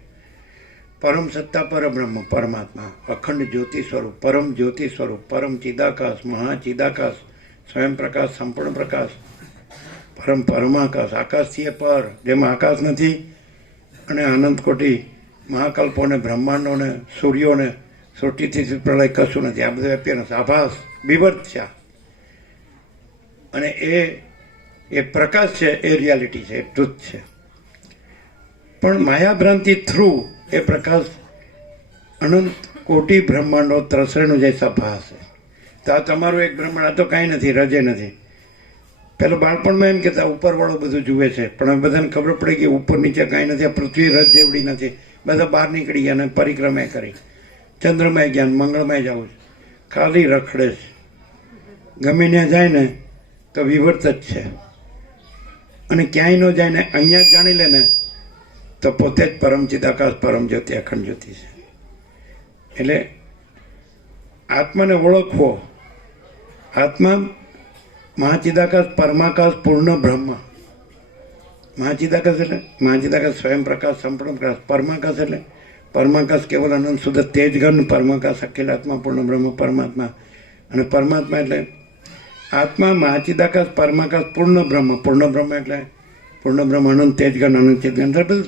પરમ સત્તા પરબ્રહ્મ, પરમાત્મા, અખંડ જ્યોતિ સ્વરૂપ, પરમ જ્યોતિ સ્વરૂપ, પરમ ચિદાકાશ, મહાચિદાકાશ, સ્વયં પ્રકાશ, સંપૂર્ણ પ્રકાશ, પરમ પરમાકાશ. આકાશથી એ પર, જેમાં આકાશ નથી, અને અનંત કોટી મહાકલ્પોને, બ્રહ્માંડોને, સૂર્યોને, સૃષ્ટિથી પ્રલય કશું નથી. આ બધું એપિયરન્સ, આભાસ, વિવર્ત છે. અને એ પ્રકાશ છે, એ રિયાલિટી છે, એ ટ્રુથ છે. પણ માયાભ્રાંતિ થ્રુ એ પ્રકાશ અનંત કોટી બ્રહ્માંડો ત્રસરેનું જૈસા ભાસ છે. તો આ તમારું એક બ્રહ્માંડ, આ તો કાંઈ નથી, રજે નથી. પેલું બાળપણમાં એમ કહેતા ઉપરવાળું બધું જુએ છે, પણ હવે બધાને ખબર પડી ગઈ ઉપર નીચે કાંઈ નથી. આ પૃથ્વી રજ જેવડી નથી. બધા બહાર નીકળી ગયા અને પરિક્રમા કરી, ચંદ્રમાંય ગયા, મંગળમાંય જવું છે, ખાલી રખડે છે. ગમે ત્યાં જાય ને તો વિવર્ત જ છે. અને ક્યાંય ન જાય ને અહીંયા જ જાણી લે ને તો પોતે જ પરમ ચિદાકાશ, પરમ જ્યોતિ, અખંડ જ્યોતિ છે. એટલે આત્માને ઓળખવો. આત્મા મહાચિદાકાશ, પરમાકાશ, પૂર્ણ બ્રહ્મ. મહાચિદાકાશ એટલે મહાચિદાકાશ સ્વયં પ્રકાશ, સંપૂર્ણ પ્રકાશ. પરમાકાશ એટલે પરમાકાશ કેવલ અનંત શુદ્ધ તેજઘન પરમાકાશ, અખિલ આત્મા, પૂર્ણ બ્રહ્મ, પરમાત્મા. અને પરમાત્મા એટલે આત્મા, મહાચિદાકાશ, પરમાકાશ, પૂર્ણ બ્રહ્મ. પૂર્ણ બ્રહ્મ એટલે પૂર્ણ બ્રહ્મ, અનંત તેજઘન, અનંત ચેતઘન. બધું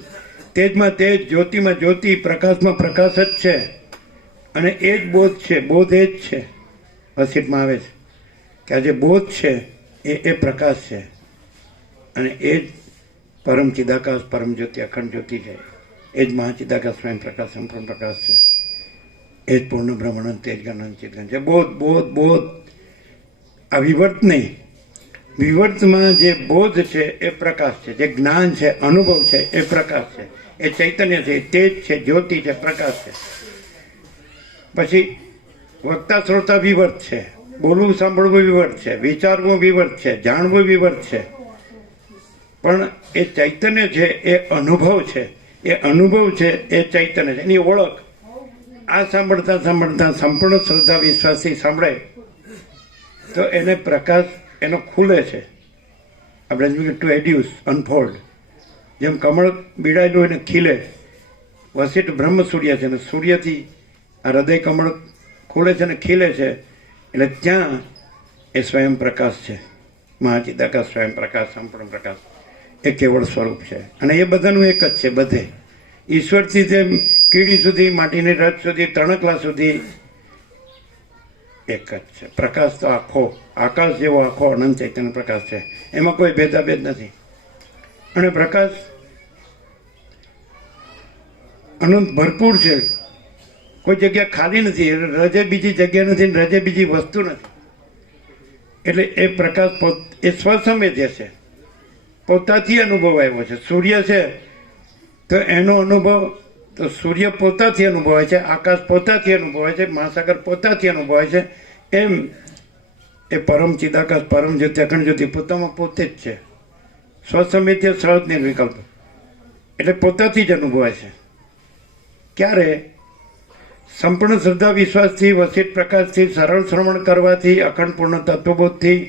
તેજમાં તેજ, જ્યોતિમાં જ્યોતિ, પ્રકાશમાં પ્રકાશ જ છે. અને એ જ બોધ છે. બોધ એ જ છે. વસીટમાં આવે છે કે આ જે બોધ છે એ પ્રકાશ છે. અને એ જ પરમ ચિદાકાશ, પરમ જ્યોતિ, અખંડ જ્યોતિ છે. એ જ મહાચિદાકાશ, સ્વયં પ્રકાશ, સંપૂર્ણ પ્રકાશ છે. એ જ પૂર્ણ બ્રહ્મ, અનંત તેજઘન, અનંત ચેતઘન છે. બોધ બોધ બોધ. આ વિવર્ત નહીં. વિવર્તમાં જે બોધ છે એ પ્રકાશ છે, જે જ્ઞાન છે, અનુભવ છે, એ પ્રકાશ છે, એ ચૈતન્ય છે, તેજ છે, જ્યોતિ છે, પ્રકાશ છે. પછી વક્તા શ્રોતા વિવર્ત છે, બોલવું સાંભળવું વિવર્ત છે, વિચારવું વિવર્ત છે, જાણવું વિવર્ત છે. પણ એ ચૈતન્ય છે, એ અનુભવ છે. એ અનુભવ છે, એ ચૈતન્ય છે, એની ઓળખ. આ સાંભળતા સાંભળતા સંપૂર્ણ શ્રદ્ધા વિશ્વાસથી સાંભળે તો એને પ્રકાશ એનો ખુલે છે. આપણે ટુ એડ્યુસ, અનફોલ્ડ. જેમ કમળ બીડાયેલું એને ખીલે. વસીઠ બ્રહ્મ સૂર્ય છે, ને સૂર્યથી આ હૃદય કમળ ખુલે છે ને ખીલે છે. એટલે ત્યાં એ સ્વયં પ્રકાશ છે. મહાચિદાકાશ, સ્વયં પ્રકાશ, સંપૂર્ણ પ્રકાશ, એ કેવળ સ્વરૂપ છે. અને એ બધાનું એક જ છે. બધે ઈશ્વરથી તેમ કીડી સુધી, માટીની રજ સુધી, તણકલા સુધી એક જ છે. પ્રકાશ તો આખો આકાશ જેવો આખો અનંત ચૈતન્ય પ્રકાશ છે. એમાં કોઈ ભેદાભેદ નથી. અને પ્રકાશ અનંત ભરપૂર છે. કોઈ જગ્યા ખાલી નથી. રજે બીજી જગ્યા નથી, રજે બીજી વસ્તુ નથી. એટલે એ પ્રકાશ એ સ્વસંવેદ્ય છે, પોતાથી અનુભવ આવ્યો છે. સૂર્ય છે તો એનો અનુભવ તો સૂર્ય પોતાથી અનુભવાય છે, આકાશ પોતાથી અનુભવાય છે, મહાસાગર પોતાથી અનુભવાય છે. એમ એ પરમ ચિદાકાશ, પરમ જ્યોતિ, અખંડ જ્યોતિ પોતામાં પોતે જ છે. સ્વસંવેદ્ય, સહજ, નિર્વિકલ્પ. એટલે પોતાથી જ અનુભવાય છે. ક્યારે? સંપૂર્ણ શ્રદ્ધા વિશ્વાસથી, વસીઠ પ્રકાશથી, સરળ શ્રવણ કરવાથી, અખંડ પૂર્ણ તત્વબોધથી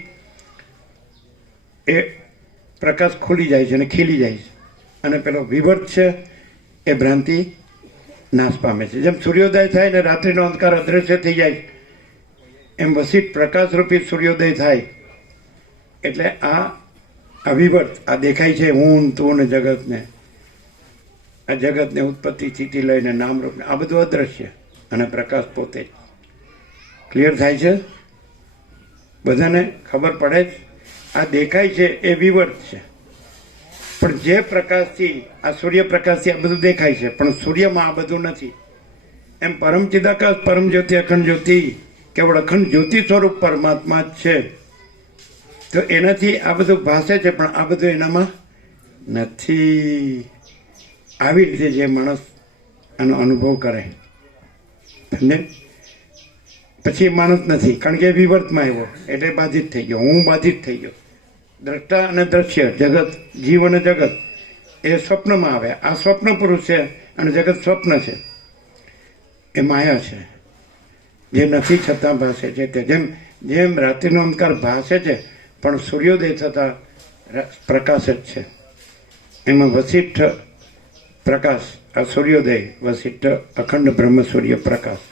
એ પ્રકાશ ખુલી જાય છે અને ખીલી જાય છે. અને પેલો વિવર્ત છે એ ભ્રાંતિ નાશ પામે છે. જેમ સૂર્યોદય થાય ને રાત્રિનો અંધકાર અદ્રશ્ય થઈ જાય, એમ વસીઠ પ્રકાશરૂપી સૂર્યોદય થાય. એટલે આ વિવર્ત, આ દેખાય છે હું, તું ને જગતને, આ જગતને ઉત્પત્તિ સ્થિતિ લઈને નામરૂપને, આ બધું અદ્રશ્ય. અને પ્રકાશ પોતે જ. ક્લિયર થાય છે? બધાને ખબર પડે જ? આ દેખાય છે એ વિવર્ત છે. પણ જે પ્રકાશથી, આ સૂર્યપ્રકાશથી આ બધું દેખાય છે, પણ સૂર્યમાં આ બધું નથી. એમ પરમ ચિદાકાશ, પરમ જ્યોતિ, અખંડ જ્યોતિ, કેવળ અખંડ જ્યોતિ સ્વરૂપ પરમાત્મા જ છે. તો એનાથી આ બધું ભાસે છે, પણ આ બધું એનામાં નથી. આવી રીતે જે માણસ આનો અનુભવ કરે પછી માણસ નથી, કારણ કે વિવર્તમાં આવ્યો એટલે બાધિત થઈ ગયો. હું બાધિત થઈ ગયો. દ્રષ્ટા અને દ્રશ્ય, જગત, જીવ અને જગત એ સ્વપ્નમાં આવે. આ સ્વપ્ન પુરુષ છે અને જગત સ્વપ્ન છે. એ માયા છે, જે નથી છતાં ભાસે છે. તે જેમ રાત્રિનો અંધકાર ભાસે છે, પણ સૂર્યોદય થતાં પ્રકાશ જ છે. એમાં વસીઠ પ્રકાશ, આ સૂર્યોદય, વસીઠ અખંડ બ્રહ્મ સૂર્ય પ્રકાશ.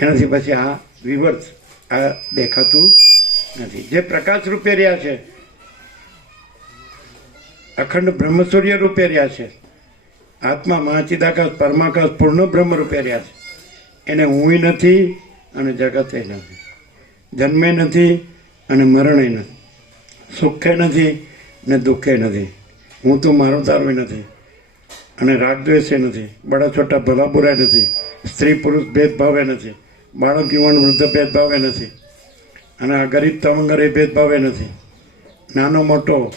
એનાથી પછી આ વિવર્ત, આ દેખાતું નથી. જે પ્રકાશ રૂપે રહ્યા છે, અખંડ બ્રહ્મ સૂર્ય રૂપે રહ્યા છે, આત્મા મહાચિદાકાશ, પરમાકાશ, પૂર્ણ બ્રહ્મ રૂપે રહ્યા છે, એને હુંય નથી અને જગતે નથી, જન્મે નથી અને મરણે નથી, સુખે નથી ને દુઃખે નથી, હું તો મારો તારોય નથી અને રાગદ્વેષે નથી, બડા છોટા ભલા બુરાય નથી, સ્ત્રી પુરુષ ભેદભાવે નથી, બાળક યુવાન વૃદ્ધ ભેદભાવે નથી, અને આ ગરીબ તવંગર એ ભેદભાવે નથી, નાનો મોટો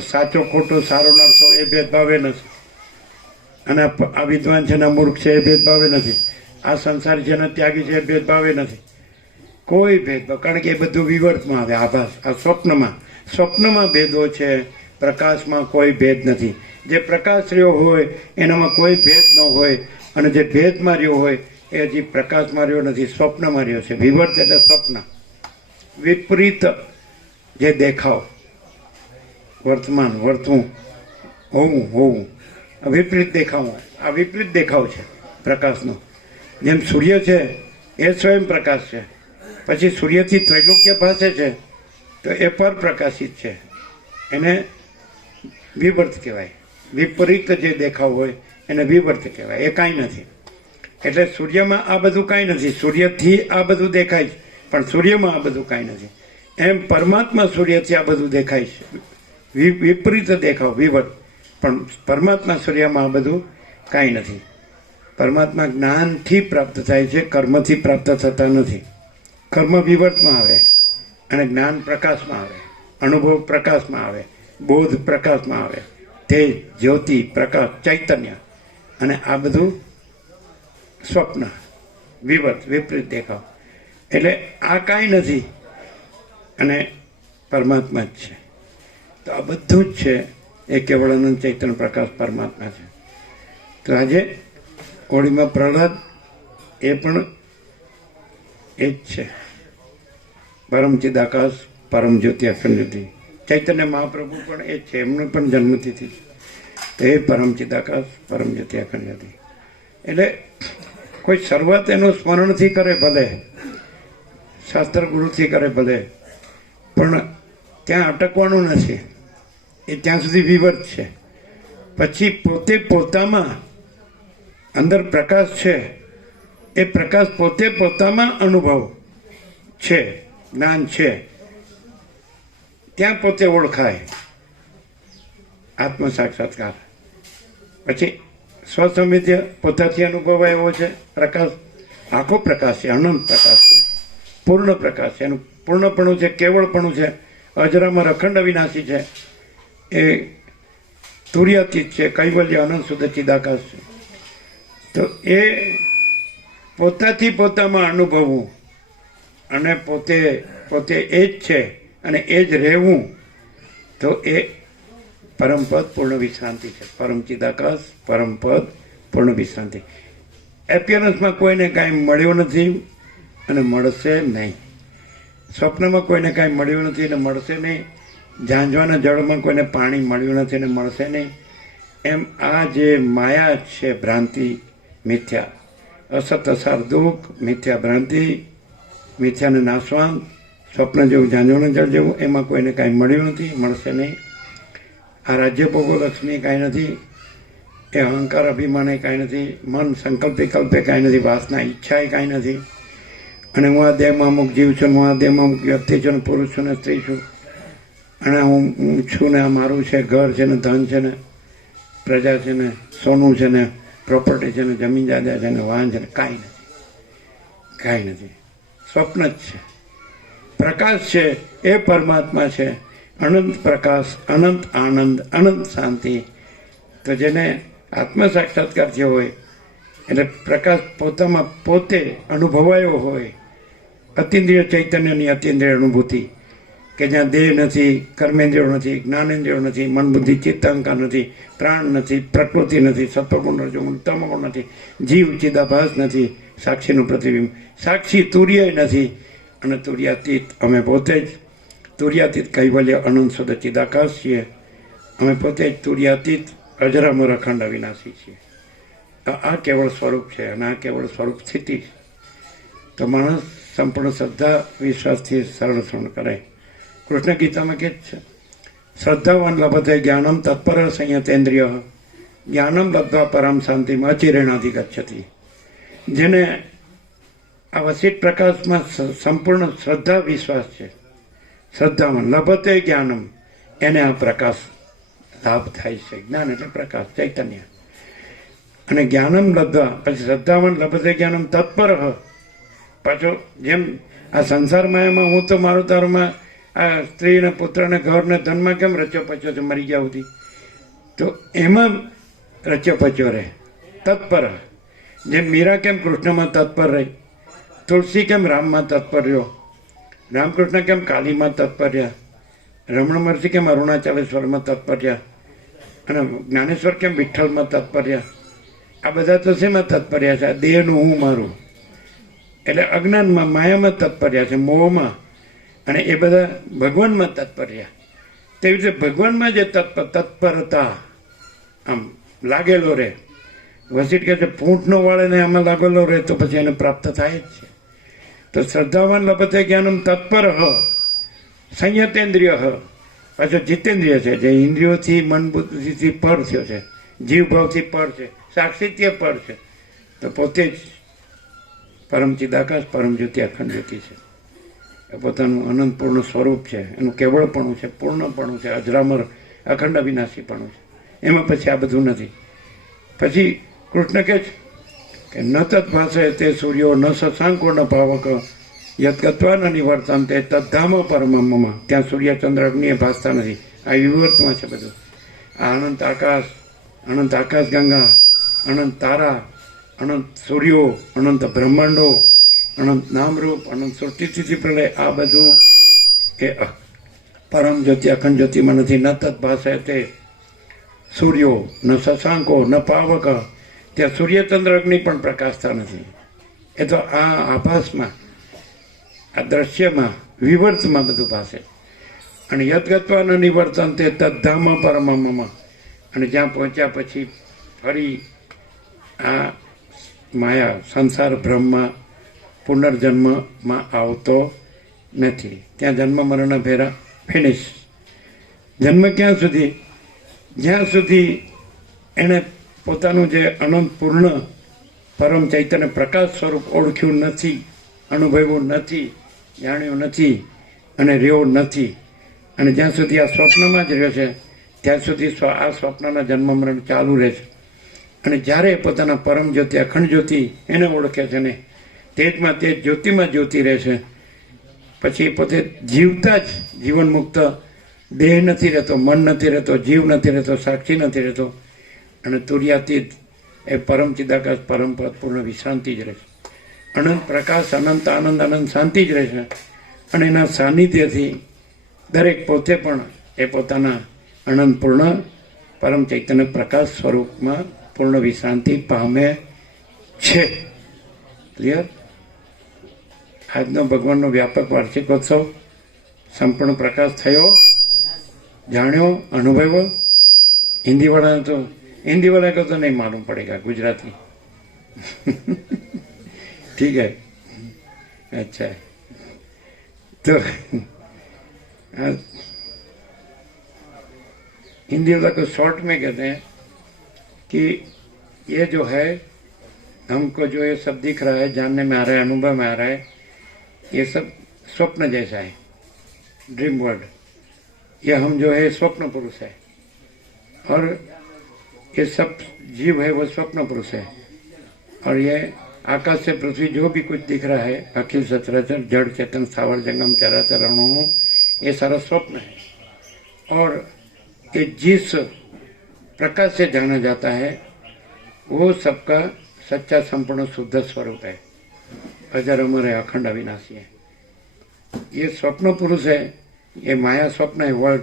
સાચો ખોટો સારો નરસો એ ભેદભાવે નથી, અને આ વિદ્વાન છે ને મૂર્ખ છે એ ભેદભાવે નથી, આ સંસારી છે ને ત્યાગી છે એ ભેદભાવે નથી, કોઈ ભેદભાવ. કારણ કે એ બધું વિવર્તમાં આવે, આભાસ. આ સ્વપ્નમાં ભેદો છે, પ્રકાશમાં કોઈ ભેદ નથી. જે પ્રકાશ રહ્યો હોય એનામાં કોઈ ભેદ ન હોય, અને જે ભેદમાં રહ્યો હોય એ હજી પ્રકાશમાં રહ્યો નથી, સ્વપ્નમાં રહ્યો છે. વિવર્ત એટલે સ્વપ્ન, વિપરીત જે દેખાવ, વર્તમાન વર્તું હોવું વિપરીત દેખાવ. આ વિપરીત દેખાવ છે પ્રકાશનો. જેમ સૂર્ય છે એ સ્વયં પ્રકાશ છે, પછી સૂર્યથી ત્રૈલોક્ય ભાસે છે તો એ પર પ્રકાશિત છે, એને વિવર્ત કહેવાય. વિપરીત જે દેખાવ હોય એને વિવર્ત કહેવાય. એ કાંઈ નથી. એટલે સૂર્યમાં આ બધું કાંઈ નથી. સૂર્યથી આ બધું દેખાય છે પણ સૂર્યમાં આ બધું કાંઈ નથી. એમ પરમાત્મા સૂર્યથી આ બધું દેખાય છે, વિપરીત દેખાવ, વિવર્ત. પણ પરમાત્મા સૂર્યમાં આ બધું કાંઈ નથી. પરમાત્મા જ્ઞાનથી પ્રાપ્ત થાય છે, કર્મથી પ્રાપ્ત થતા નથી. કર્મ વિવર્તમાં આવે અને જ્ઞાન પ્રકાશમાં આવે, અનુભવ પ્રકાશમાં આવે, બોધ પ્રકાશમાં આવે, તેજ, જ્યોતિ, પ્રકાશ, ચૈતન્ય. અને આ બધું સ્વપ્ન, વિવર્ત, વિપરીત દેખાવ. એટલે આ કાંઈ નથી અને પરમાત્મા જ છે. તો આ બધું જ છે એ કેવળ અનંત ચૈતન્ય પ્રકાશ પરમાત્મા છે. તો આજે હોળીમાં પ્રહલાદ એ પણ એ જ છે. પરમ ચિદાકાશ, પરમ જ્યોતિ, અખંડ જ્યોતિ. ચૈતન્ય મહાપ્રભુ પણ એ જ છે, એમનો પણ જન્મતિથિ છે. એ પરમ ચિદાકાશ, પરમ જ્યોતિ, અખંડ જ્યોતિ. એટલે કોઈ શરૂઆત એનું સ્મરણથી કરે ભલે, શાસ્ત્ર ગુરુથી કરે ભલે, પણ ત્યાં અટકવાનું નથી. એ ત્યાં સુધી વિવર્ત છે. પછી પોતે પોતામાં અંદર પ્રકાશ છે, એ પ્રકાશ પોતે પોતામાં અનુભવ છે, જ્ઞાન છે, ત્યાં પોતે ઓળખાય, આત્મ સાક્ષાત્કાર. પછી સ્વસંવેદ્ય પોતાથી અનુભવાય એવો છે પ્રકાશ. આખો પ્રકાશ છે, અનંત પ્રકાશ છે, પૂર્ણ પ્રકાશ છે. એનું પૂર્ણપણું છે, કેવળપણું છે, અજરામર અખંડ અવિનાશી છે. એ તુર્યાતીત છે, કૈવલ્ય, અનંત શુદ્ધ ચિદાકાશ છે. તો એ પોતાથી પોતામાં અનુભવવું અને પોતે એ જ છે અને એ જ રહેવું, તો એ પરમપદ પૂર્ણ વિશ્રાંતિ છે. પરમ ચિદાકાશ, પરમપદ પૂર્ણ વિશ્રાંતિ. એપિયરન્સમાં કોઈને કાંઈ મળ્યું નથી અને મળશે નહીં. સ્વપ્નમાં કોઈને કાંઈ મળ્યું નથી અને મળશે નહીં. ઝાંઝવાના જળમાં કોઈને પાણી મળ્યું નથી અને મળશે નહીં. એમ આ જે માયા છે, ભ્રાંતિ, મિથ્યા, અસત, અસાર, દુઃખ, મિથ્યા ભ્રાંતિ, મિથ્યાને નાશવાન, સ્વપ્ન જેવું, ઝાંઝવાના જળ જેવું, એમાં કોઈને કાંઈ મળ્યું નથી, મળશે નહીં. આ રાજ્ય ભોગો લક્ષ્મી કાંઈ નથી. એ અહંકાર, અભિમાન એ કાંઈ નથી. મન, સંકલ્પ, વિકલ્પે કાંઈ નથી. વાસના, ઈચ્છા એ કાંઈ નથી. અને હું આ દેહમાં અમુક જીવ છું, હું આ દેહમાં અમુક વ્યક્તિ છું, પુરુષ છું ને સ્ત્રી છું, અને હું છું ને આ મારું છે, ઘર છે ને ધન છે ને પ્રજા છે ને સોનું છે ને પ્રોપર્ટી છે ને જમીન જાયદાદ છે ને વાહન છે ને કાંઈ નથી. કાંઈ નથી. સ્વપ્ન જ છે. પ્રકાશ છે એ પરમાત્મા છે. અનંત પ્રકાશ, અનંત આનંદ, અનંત શાંતિ. તો જેને આત્મ સાક્ષાત્કાર થયો હોય એટલે પ્રકાશ પોતામાં પોતે અનુભવાયો હોય, અતિન્દ્રિય ચૈતન્યની અતિન્દ્રિય અનુભૂતિ, કે જ્યાં દેહ નથી, કર્મેન્દ્રિયો નથી, જ્ઞાનેન્દ્રિયો નથી, મન બુદ્ધિ ચિત્ત અહંકાર નથી, પ્રાણ નથી, પ્રકૃતિ નથી, સત્વગુણ રજોગુણ તમગુણ નથી, જીવ ચિદાભાસ નથી, સાક્ષીનું પ્રતિબિંબ, સાક્ષી તુર્ય નથી, અને તુર્યાતીત અમે પોતે જ. તુર્યાતીત કૈવલ્ય અનંત શુદ્ધ ચિદાકાશ છીએ. અમે પોતે જ તુર્યાતીત અજરામર અખંડ અવિનાશી છીએ. આ કેવળ સ્વરૂપ છે અને આ કેવળ સ્વરૂપ સ્થિતિ. તો માણસ સંપૂર્ણ શ્રદ્ધા વિશ્વાસથી સરળ શ્રવણ કરે. કૃષ્ણ ગીતામાં કે છે, શ્રદ્ધાવાન લભતે જ્ઞાનમ તત્પર સંયતેન્દ્રિય જ્ઞાનમ લબ્ધા પરામ શાંતિમાં અચિરેણાધિ ગચ્છતિ. જેને આ વસિત પ્રકાશમાં સંપૂર્ણ શ્રદ્ધા વિશ્વાસ છે, શ્રદ્ધામાં લભતે જ્ઞાનમ, એને આ પ્રકાશ લાભ થાય છે. જ્ઞાન એટલે પ્રકાશ, ચૈતન્ય. અને જ્ઞાનમ લબ્ધા, પછી શ્રદ્ધામાં લભતે જ્ઞાનમ તત્પર. પાછો જેમ આ સંસાર માયામાં હું તો મારું તારુંમાં આ સ્ત્રી ને પુત્ર ને ઘર ને ધનમાં કેમ રચ્યો પચ્યો છે મરી ગયા સુધી, તો એમાં રચ્યો પચ્યો રહે તત્પર. જેમ મીરા કેમ કૃષ્ણમાં તત્પર રહી, તુલસી કેમ રામમાં તત્પર રહ્યો, રામકૃષ્ણ કેમ કાલીમાં તત્પર રહ્યા, રમણ મહર્ષિ કેમ અરુણાચલેશ્વરમાં તત્પર રહ્યા, અને જ્ઞાનેશ્વર કેમ વિઠ્ઠલમાં તત્પર રહ્યા. આ બધા તો શેમાં તત્પર રહ્યા છે? આ દેહનું હું મારું, એટલે અજ્ઞાનમાં માયામાં તત્પર રહ્યા છે, મોહમાં. અને એ બધા ભગવાનમાં તત્પર રહ્યા. તેવી રીતે ભગવાનમાં જે તત્પરતા આમ લાગેલો રહે. વસિત કહે છે પૂંઠનો વાળે ને આમાં લાગેલો રહે તો પછી એને પ્રાપ્ત થાય જ છે. તો શ્રદ્ધાવાન લભતે જ્ઞાનમ તત્પર સંયતેન્દ્રિય પાછો જીતેન્દ્રિય છે, જે ઇન્દ્રિયોથી મન બુદ્ધિથી પર થયો છે, જીવ ભાવથી પર છે, સાક્ષિત્ય પર છે, તો પોતે જ પરમ ચિદાકાશ, પરમ જ્યોતિ, અખંડ જ્યોતિ છે. એ પોતાનું અનંતપૂર્ણ સ્વરૂપ છે, એનું કેવળપણું છે, પૂર્ણપણું છે, અજરામર અખંડ અવિનાશીપણું છે. એમાં પછી આ બધું નથી. પછી કૃષ્ણ કહે છે કે ન તત્ભાષે તે સૂર્યો ન શશાંકો ન પાવક યદગત્વા ન નિવર્તન તે તદ્ધામ પરમમાં. ત્યાં સૂર્ય ચંદ્ર અગ્નિએ ભાસતા નથી. આ વિવર્તમાં છે બધું. આ અનંત આકાશ ગંગા, અનંત તારા, અનંત સૂર્યો, અનંત બ્રહ્માંડો, અનંત નામરૂપ, અનંત સૃષ્ટિ પ્રલય, આ બધું એ પરમ જ્યોતિ અખંડ જ્યોતિમાં નથી. ન તત્ભાષે તે સૂર્યો ન શશાંકો ન પાવક, ત્યાં સૂર્યચંદ્ર અગ્નિ પણ પ્રકાશતા નથી. એ તો આ આભાસમાં, આ દ્રશ્યમાં, વિવર્તમાં બધું ભાષે. અને યદગત્વા ન નિવર્તન તે તદ્ધામ પરમમાં. અને જ્યાં પહોંચ્યા પછી ફરી આ માયા સંસાર ભ્રમમાં પુનર્જન્મમાં આવતો નથી. ત્યાં જન્મ મરણ ભેરા ફિનિશ. જન્મ ક્યાં સુધી? જ્યાં સુધી એણે પોતાનું જે અનંત પૂર્ણ પરમ ચૈતન્ય પ્રકાશ સ્વરૂપ ઓળખ્યું નથી, અનુભવ્યું નથી, જાણ્યું નથી અને રહ્યો નથી. અને જ્યાં સુધી આ સ્વપ્નમાં જ રહ્યો છે ત્યાં સુધી આ સ્વપ્નના જન્મ મરણ ચાલુ રહે છે. અને જ્યારે પોતાના પરમ જ્યોતિ અખંડ જ્યોતિ એને ઓળખે છે ને તેજમાં તેજ, જ્યોતિમાં જ્યોતિ રહે છે, પછી પોતે જીવતા જ જીવન મુક્ત, દેહ નથી રહેતો, મન નથી રહેતો, જીવ નથી રહેતો, સાક્ષી નથી રહેતો. અને તુર્યાતીત એ પરમ ચિદાકાશ, પરમ પદ, પૂર્ણ વિશ્રાંતિ જ રહે છે. અનંત પ્રકાશ, અનંત આનંદ, અનંત શાંતિ જ રહે છે. અને એના સાનિધ્યથી દરેક પોતે પણ એ પોતાના અનંત પૂર્ણ પરમ ચૈતન્ય પ્રકાશ સ્વરૂપમાં પૂર્ણ વિશ્રાંતિ પામે છે. ક્લિયર? આજનો ભગવાનનો વ્યાપક વાર્ષિકોત્સવ સંપૂર્ણ પ્રકાશ થયો, જાણ્યો, અનુભવ્યો. हिंदी वाला को तो नहीं मालूम पड़ेगा, गुजराती ठीक है, अच्छा है. तो हिंदी वाला को शॉर्ट में कहते हैं कि ये जो है हमको जो ये सब दिख रहा है, जानने में आ रहा है, अनुभव में आ रहा है, ये सब स्वप्न जैसा है, ड्रीम वर्ल्ड. ये हम जो है स्वप्न पुरुष है और ये सब जीव है वो स्वप्न पुरुष है. और ये आकाश से पृथ्वी जो भी कुछ दिख रहा है, अखिल सचराचर, जड़ चेतन, स्थावर जंगम, चराचर, अणु, ये सारा स्वप्न है. और ये जिस प्रकाश से जाना जाता है वो सबका सच्चा संपूर्ण शुद्ध स्वरूप है, अजर अमर है, अखंड अविनाशी है. ये स्वप्न पुरुष है, ये माया स्वप्न है वर्ल्ड.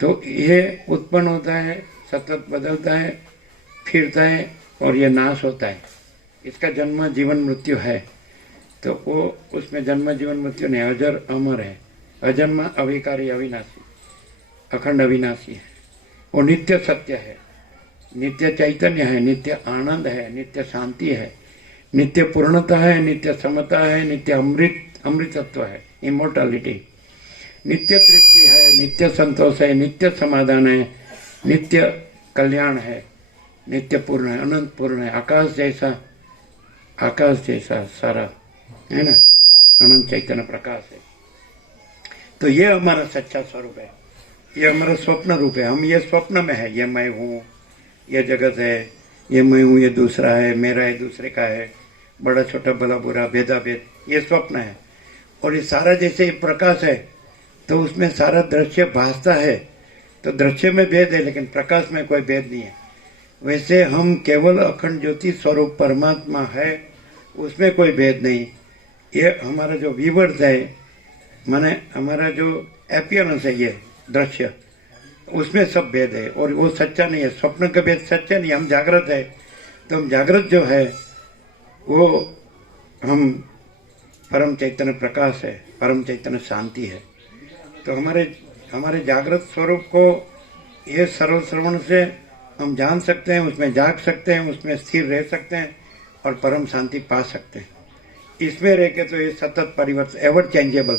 तो ये उत्पन्न होता है, सतत बदलता है, फिरता है और ये नाश होता है. इसका जन्म जीवन मृत्यु है. तो वो उसमें जन्म जीवन मृत्यु नहीं, अजर अमर है, अजन्म, अविकारी, अविनाशी, अखंड अविनाशी है. वो नित्य सत्य है, नित्य चैतन्य है, नित्य आनंद है, नित्य शांति है, नित्य पूर्णता है, नित्य समता है, नित्य अमृतत्व है, इमोर्टलिटी, नित्य तृप्ति है, नित्य संतोष है, नित्य समाधान है, नित्य कल्याण है, नित्य पूर्ण है, अनंत पूर्ण है, आकाश जैसा आकाश जैसा सारा, है ना, अनंत चैतन्य प्रकाश है। तो ये हमारा सच्चा स्वरूप है, ये हमारा स्वप्न रूप है। हम ये स्वप्न में है, ये मैं हूँ, ये जगत है, ये मैं हूँ, ये दूसरा है, मेरा है, दूसरे का है, बड़ा छोटा भला बुरा भेदा भेद, ये स्वप्न है। और ये सारा जैसे ये प्रकाश है तो उसमें सारा दृश्य भासता है, तो दृश्य में भेद है लेकिन प्रकाश में कोई भेद नहीं है। वैसे हम केवल अखंड ज्योति स्वरूप परमात्मा है, उसमें कोई भेद नहीं। ये हमारा जो विवर्त है, माने हमारा जो एपियरेंस है, ये दृश्य, उसमें सब भेद है और वो सच्चा नहीं है। स्वप्न का भेद सच्चा नहीं, हम जागृत है, तो हम जागृत जो है वो हम परम चैतन्य प्रकाश है, परम चैतन्य शांति है। तो हमारे जागृत स्वरूप को ये सर्व श्रवण से हम जान सकते हैं, उसमें जाग सकते हैं, उसमें स्थिर रह सकते हैं और परम शांति पा सकते हैं। इसमें रह के तो ये सतत परिवर्तन, एवर चेंजेबल,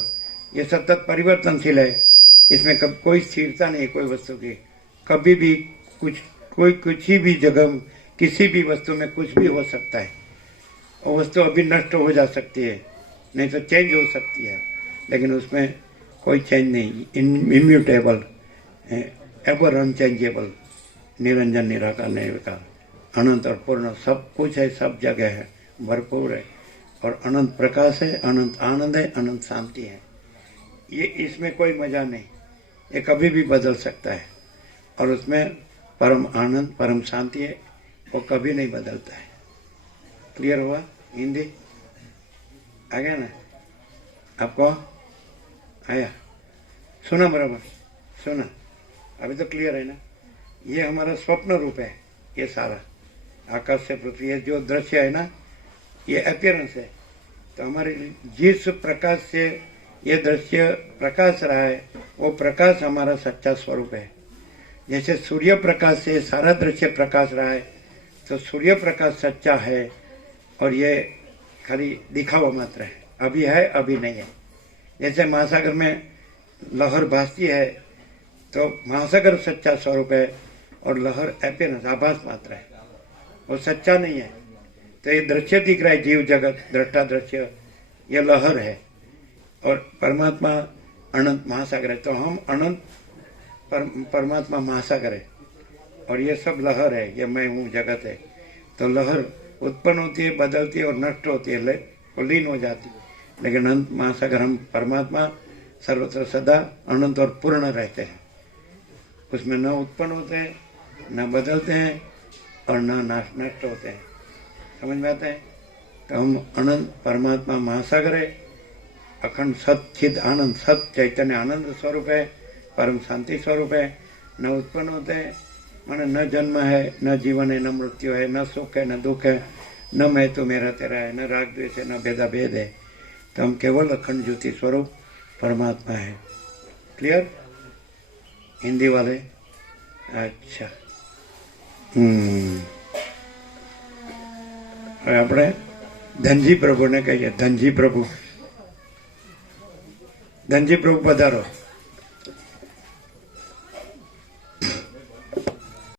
ये सतत परिवर्तनशील है। इसमें कब कोई स्थिरता नहीं है कोई वस्तु की, कभी भी कुछ ही भी जगह किसी भी वस्तु में कुछ भी हो सकता है। वो वस्तु अभी नष्ट हो जा सकती है, नहीं तो चेंज हो सकती है, लेकिन उसमें कोई चेंज नहीं, इम्यूटेबल, एवर अनचेंजेबल, निरंजन निराकार निर्विकार, अनंत और पूर्ण, सब कुछ है, सब जगह है, भरपूर है और अनंत प्रकाश है, अनंत आनंद है, अनंत शांति है। ये इसमें कोई मजा नहीं, ये कभी भी बदल सकता है और उसमें परम आनंद, परम शांति है, वो कभी नहीं बदलता है। क्लियर हुआ? हिंदी आ गया ना आपको? आया? सुना बराबर? सुना? अभी तो क्लियर है ना? ये हमारा स्वप्न रूप है, ये सारा आकाश से पृथ्वी, ये जो दृश्य है ना, ये अपीयरेंस है। तो हमारे जिस प्रकाश से ये दृश्य प्रकाश रहा है, वो प्रकाश हमारा सच्चा स्वरूप है। जैसे सूर्य प्रकाश से सारा दृश्य प्रकाश रहा है, तो सूर्य प्रकाश सच्चा है और ये खाली दिखावा मात्र है, अभी है अभी नहीं है। जैसे महासागर में लहर भासती है, तो महासागर सच्चा स्वरूप है और लहर अपीयरेंस, आभास मात्र है, वो सच्चा नहीं है। तो ये दृश्य दिख रहा है, जीव जगत दृष्टा दृश्य, ये लहर है और परमात्मा अनंत महासागर है। तो हम अनंत परमात्मा महासागर है और ये सब लहर है, ये मैं हूँ जगत है। तो लहर उत्पन्न होती है, बदलती है और नष्ट होती है, लीन हो जाती है, लेकिन अनंत महासागर हम परमात्मा सर्वत्र सदा अनंत और पूर्ण रहते हैं, उसमें न उत्पन्न होते हैं, न बदलते हैं और न नष्ट होते हैं। समझ में आता है? तो हम अनंत परमात्मा महासागर है, अखंड सत चिद आनंद, सत चैतन्य आनंद स्वरूप है, परम शांति स्वरूप है, न उत्पन्न होते हैं, माने न जन्म है, न जीवन है, न मृत्यु है, न सुख है, न दुख है, न मैं तो मेरा तेरा है, न राग द्वेष है, न भेदा भेद है। तो हम केवल अखंड ज्योति स्वरूप परमात्मा है। क्लियर? हिंदी वाले? अच्छा, આપણે ધનજી પ્રભુને કહીએ, ધનજી પ્રભુ, ધનજી પ્રભુ પધારો।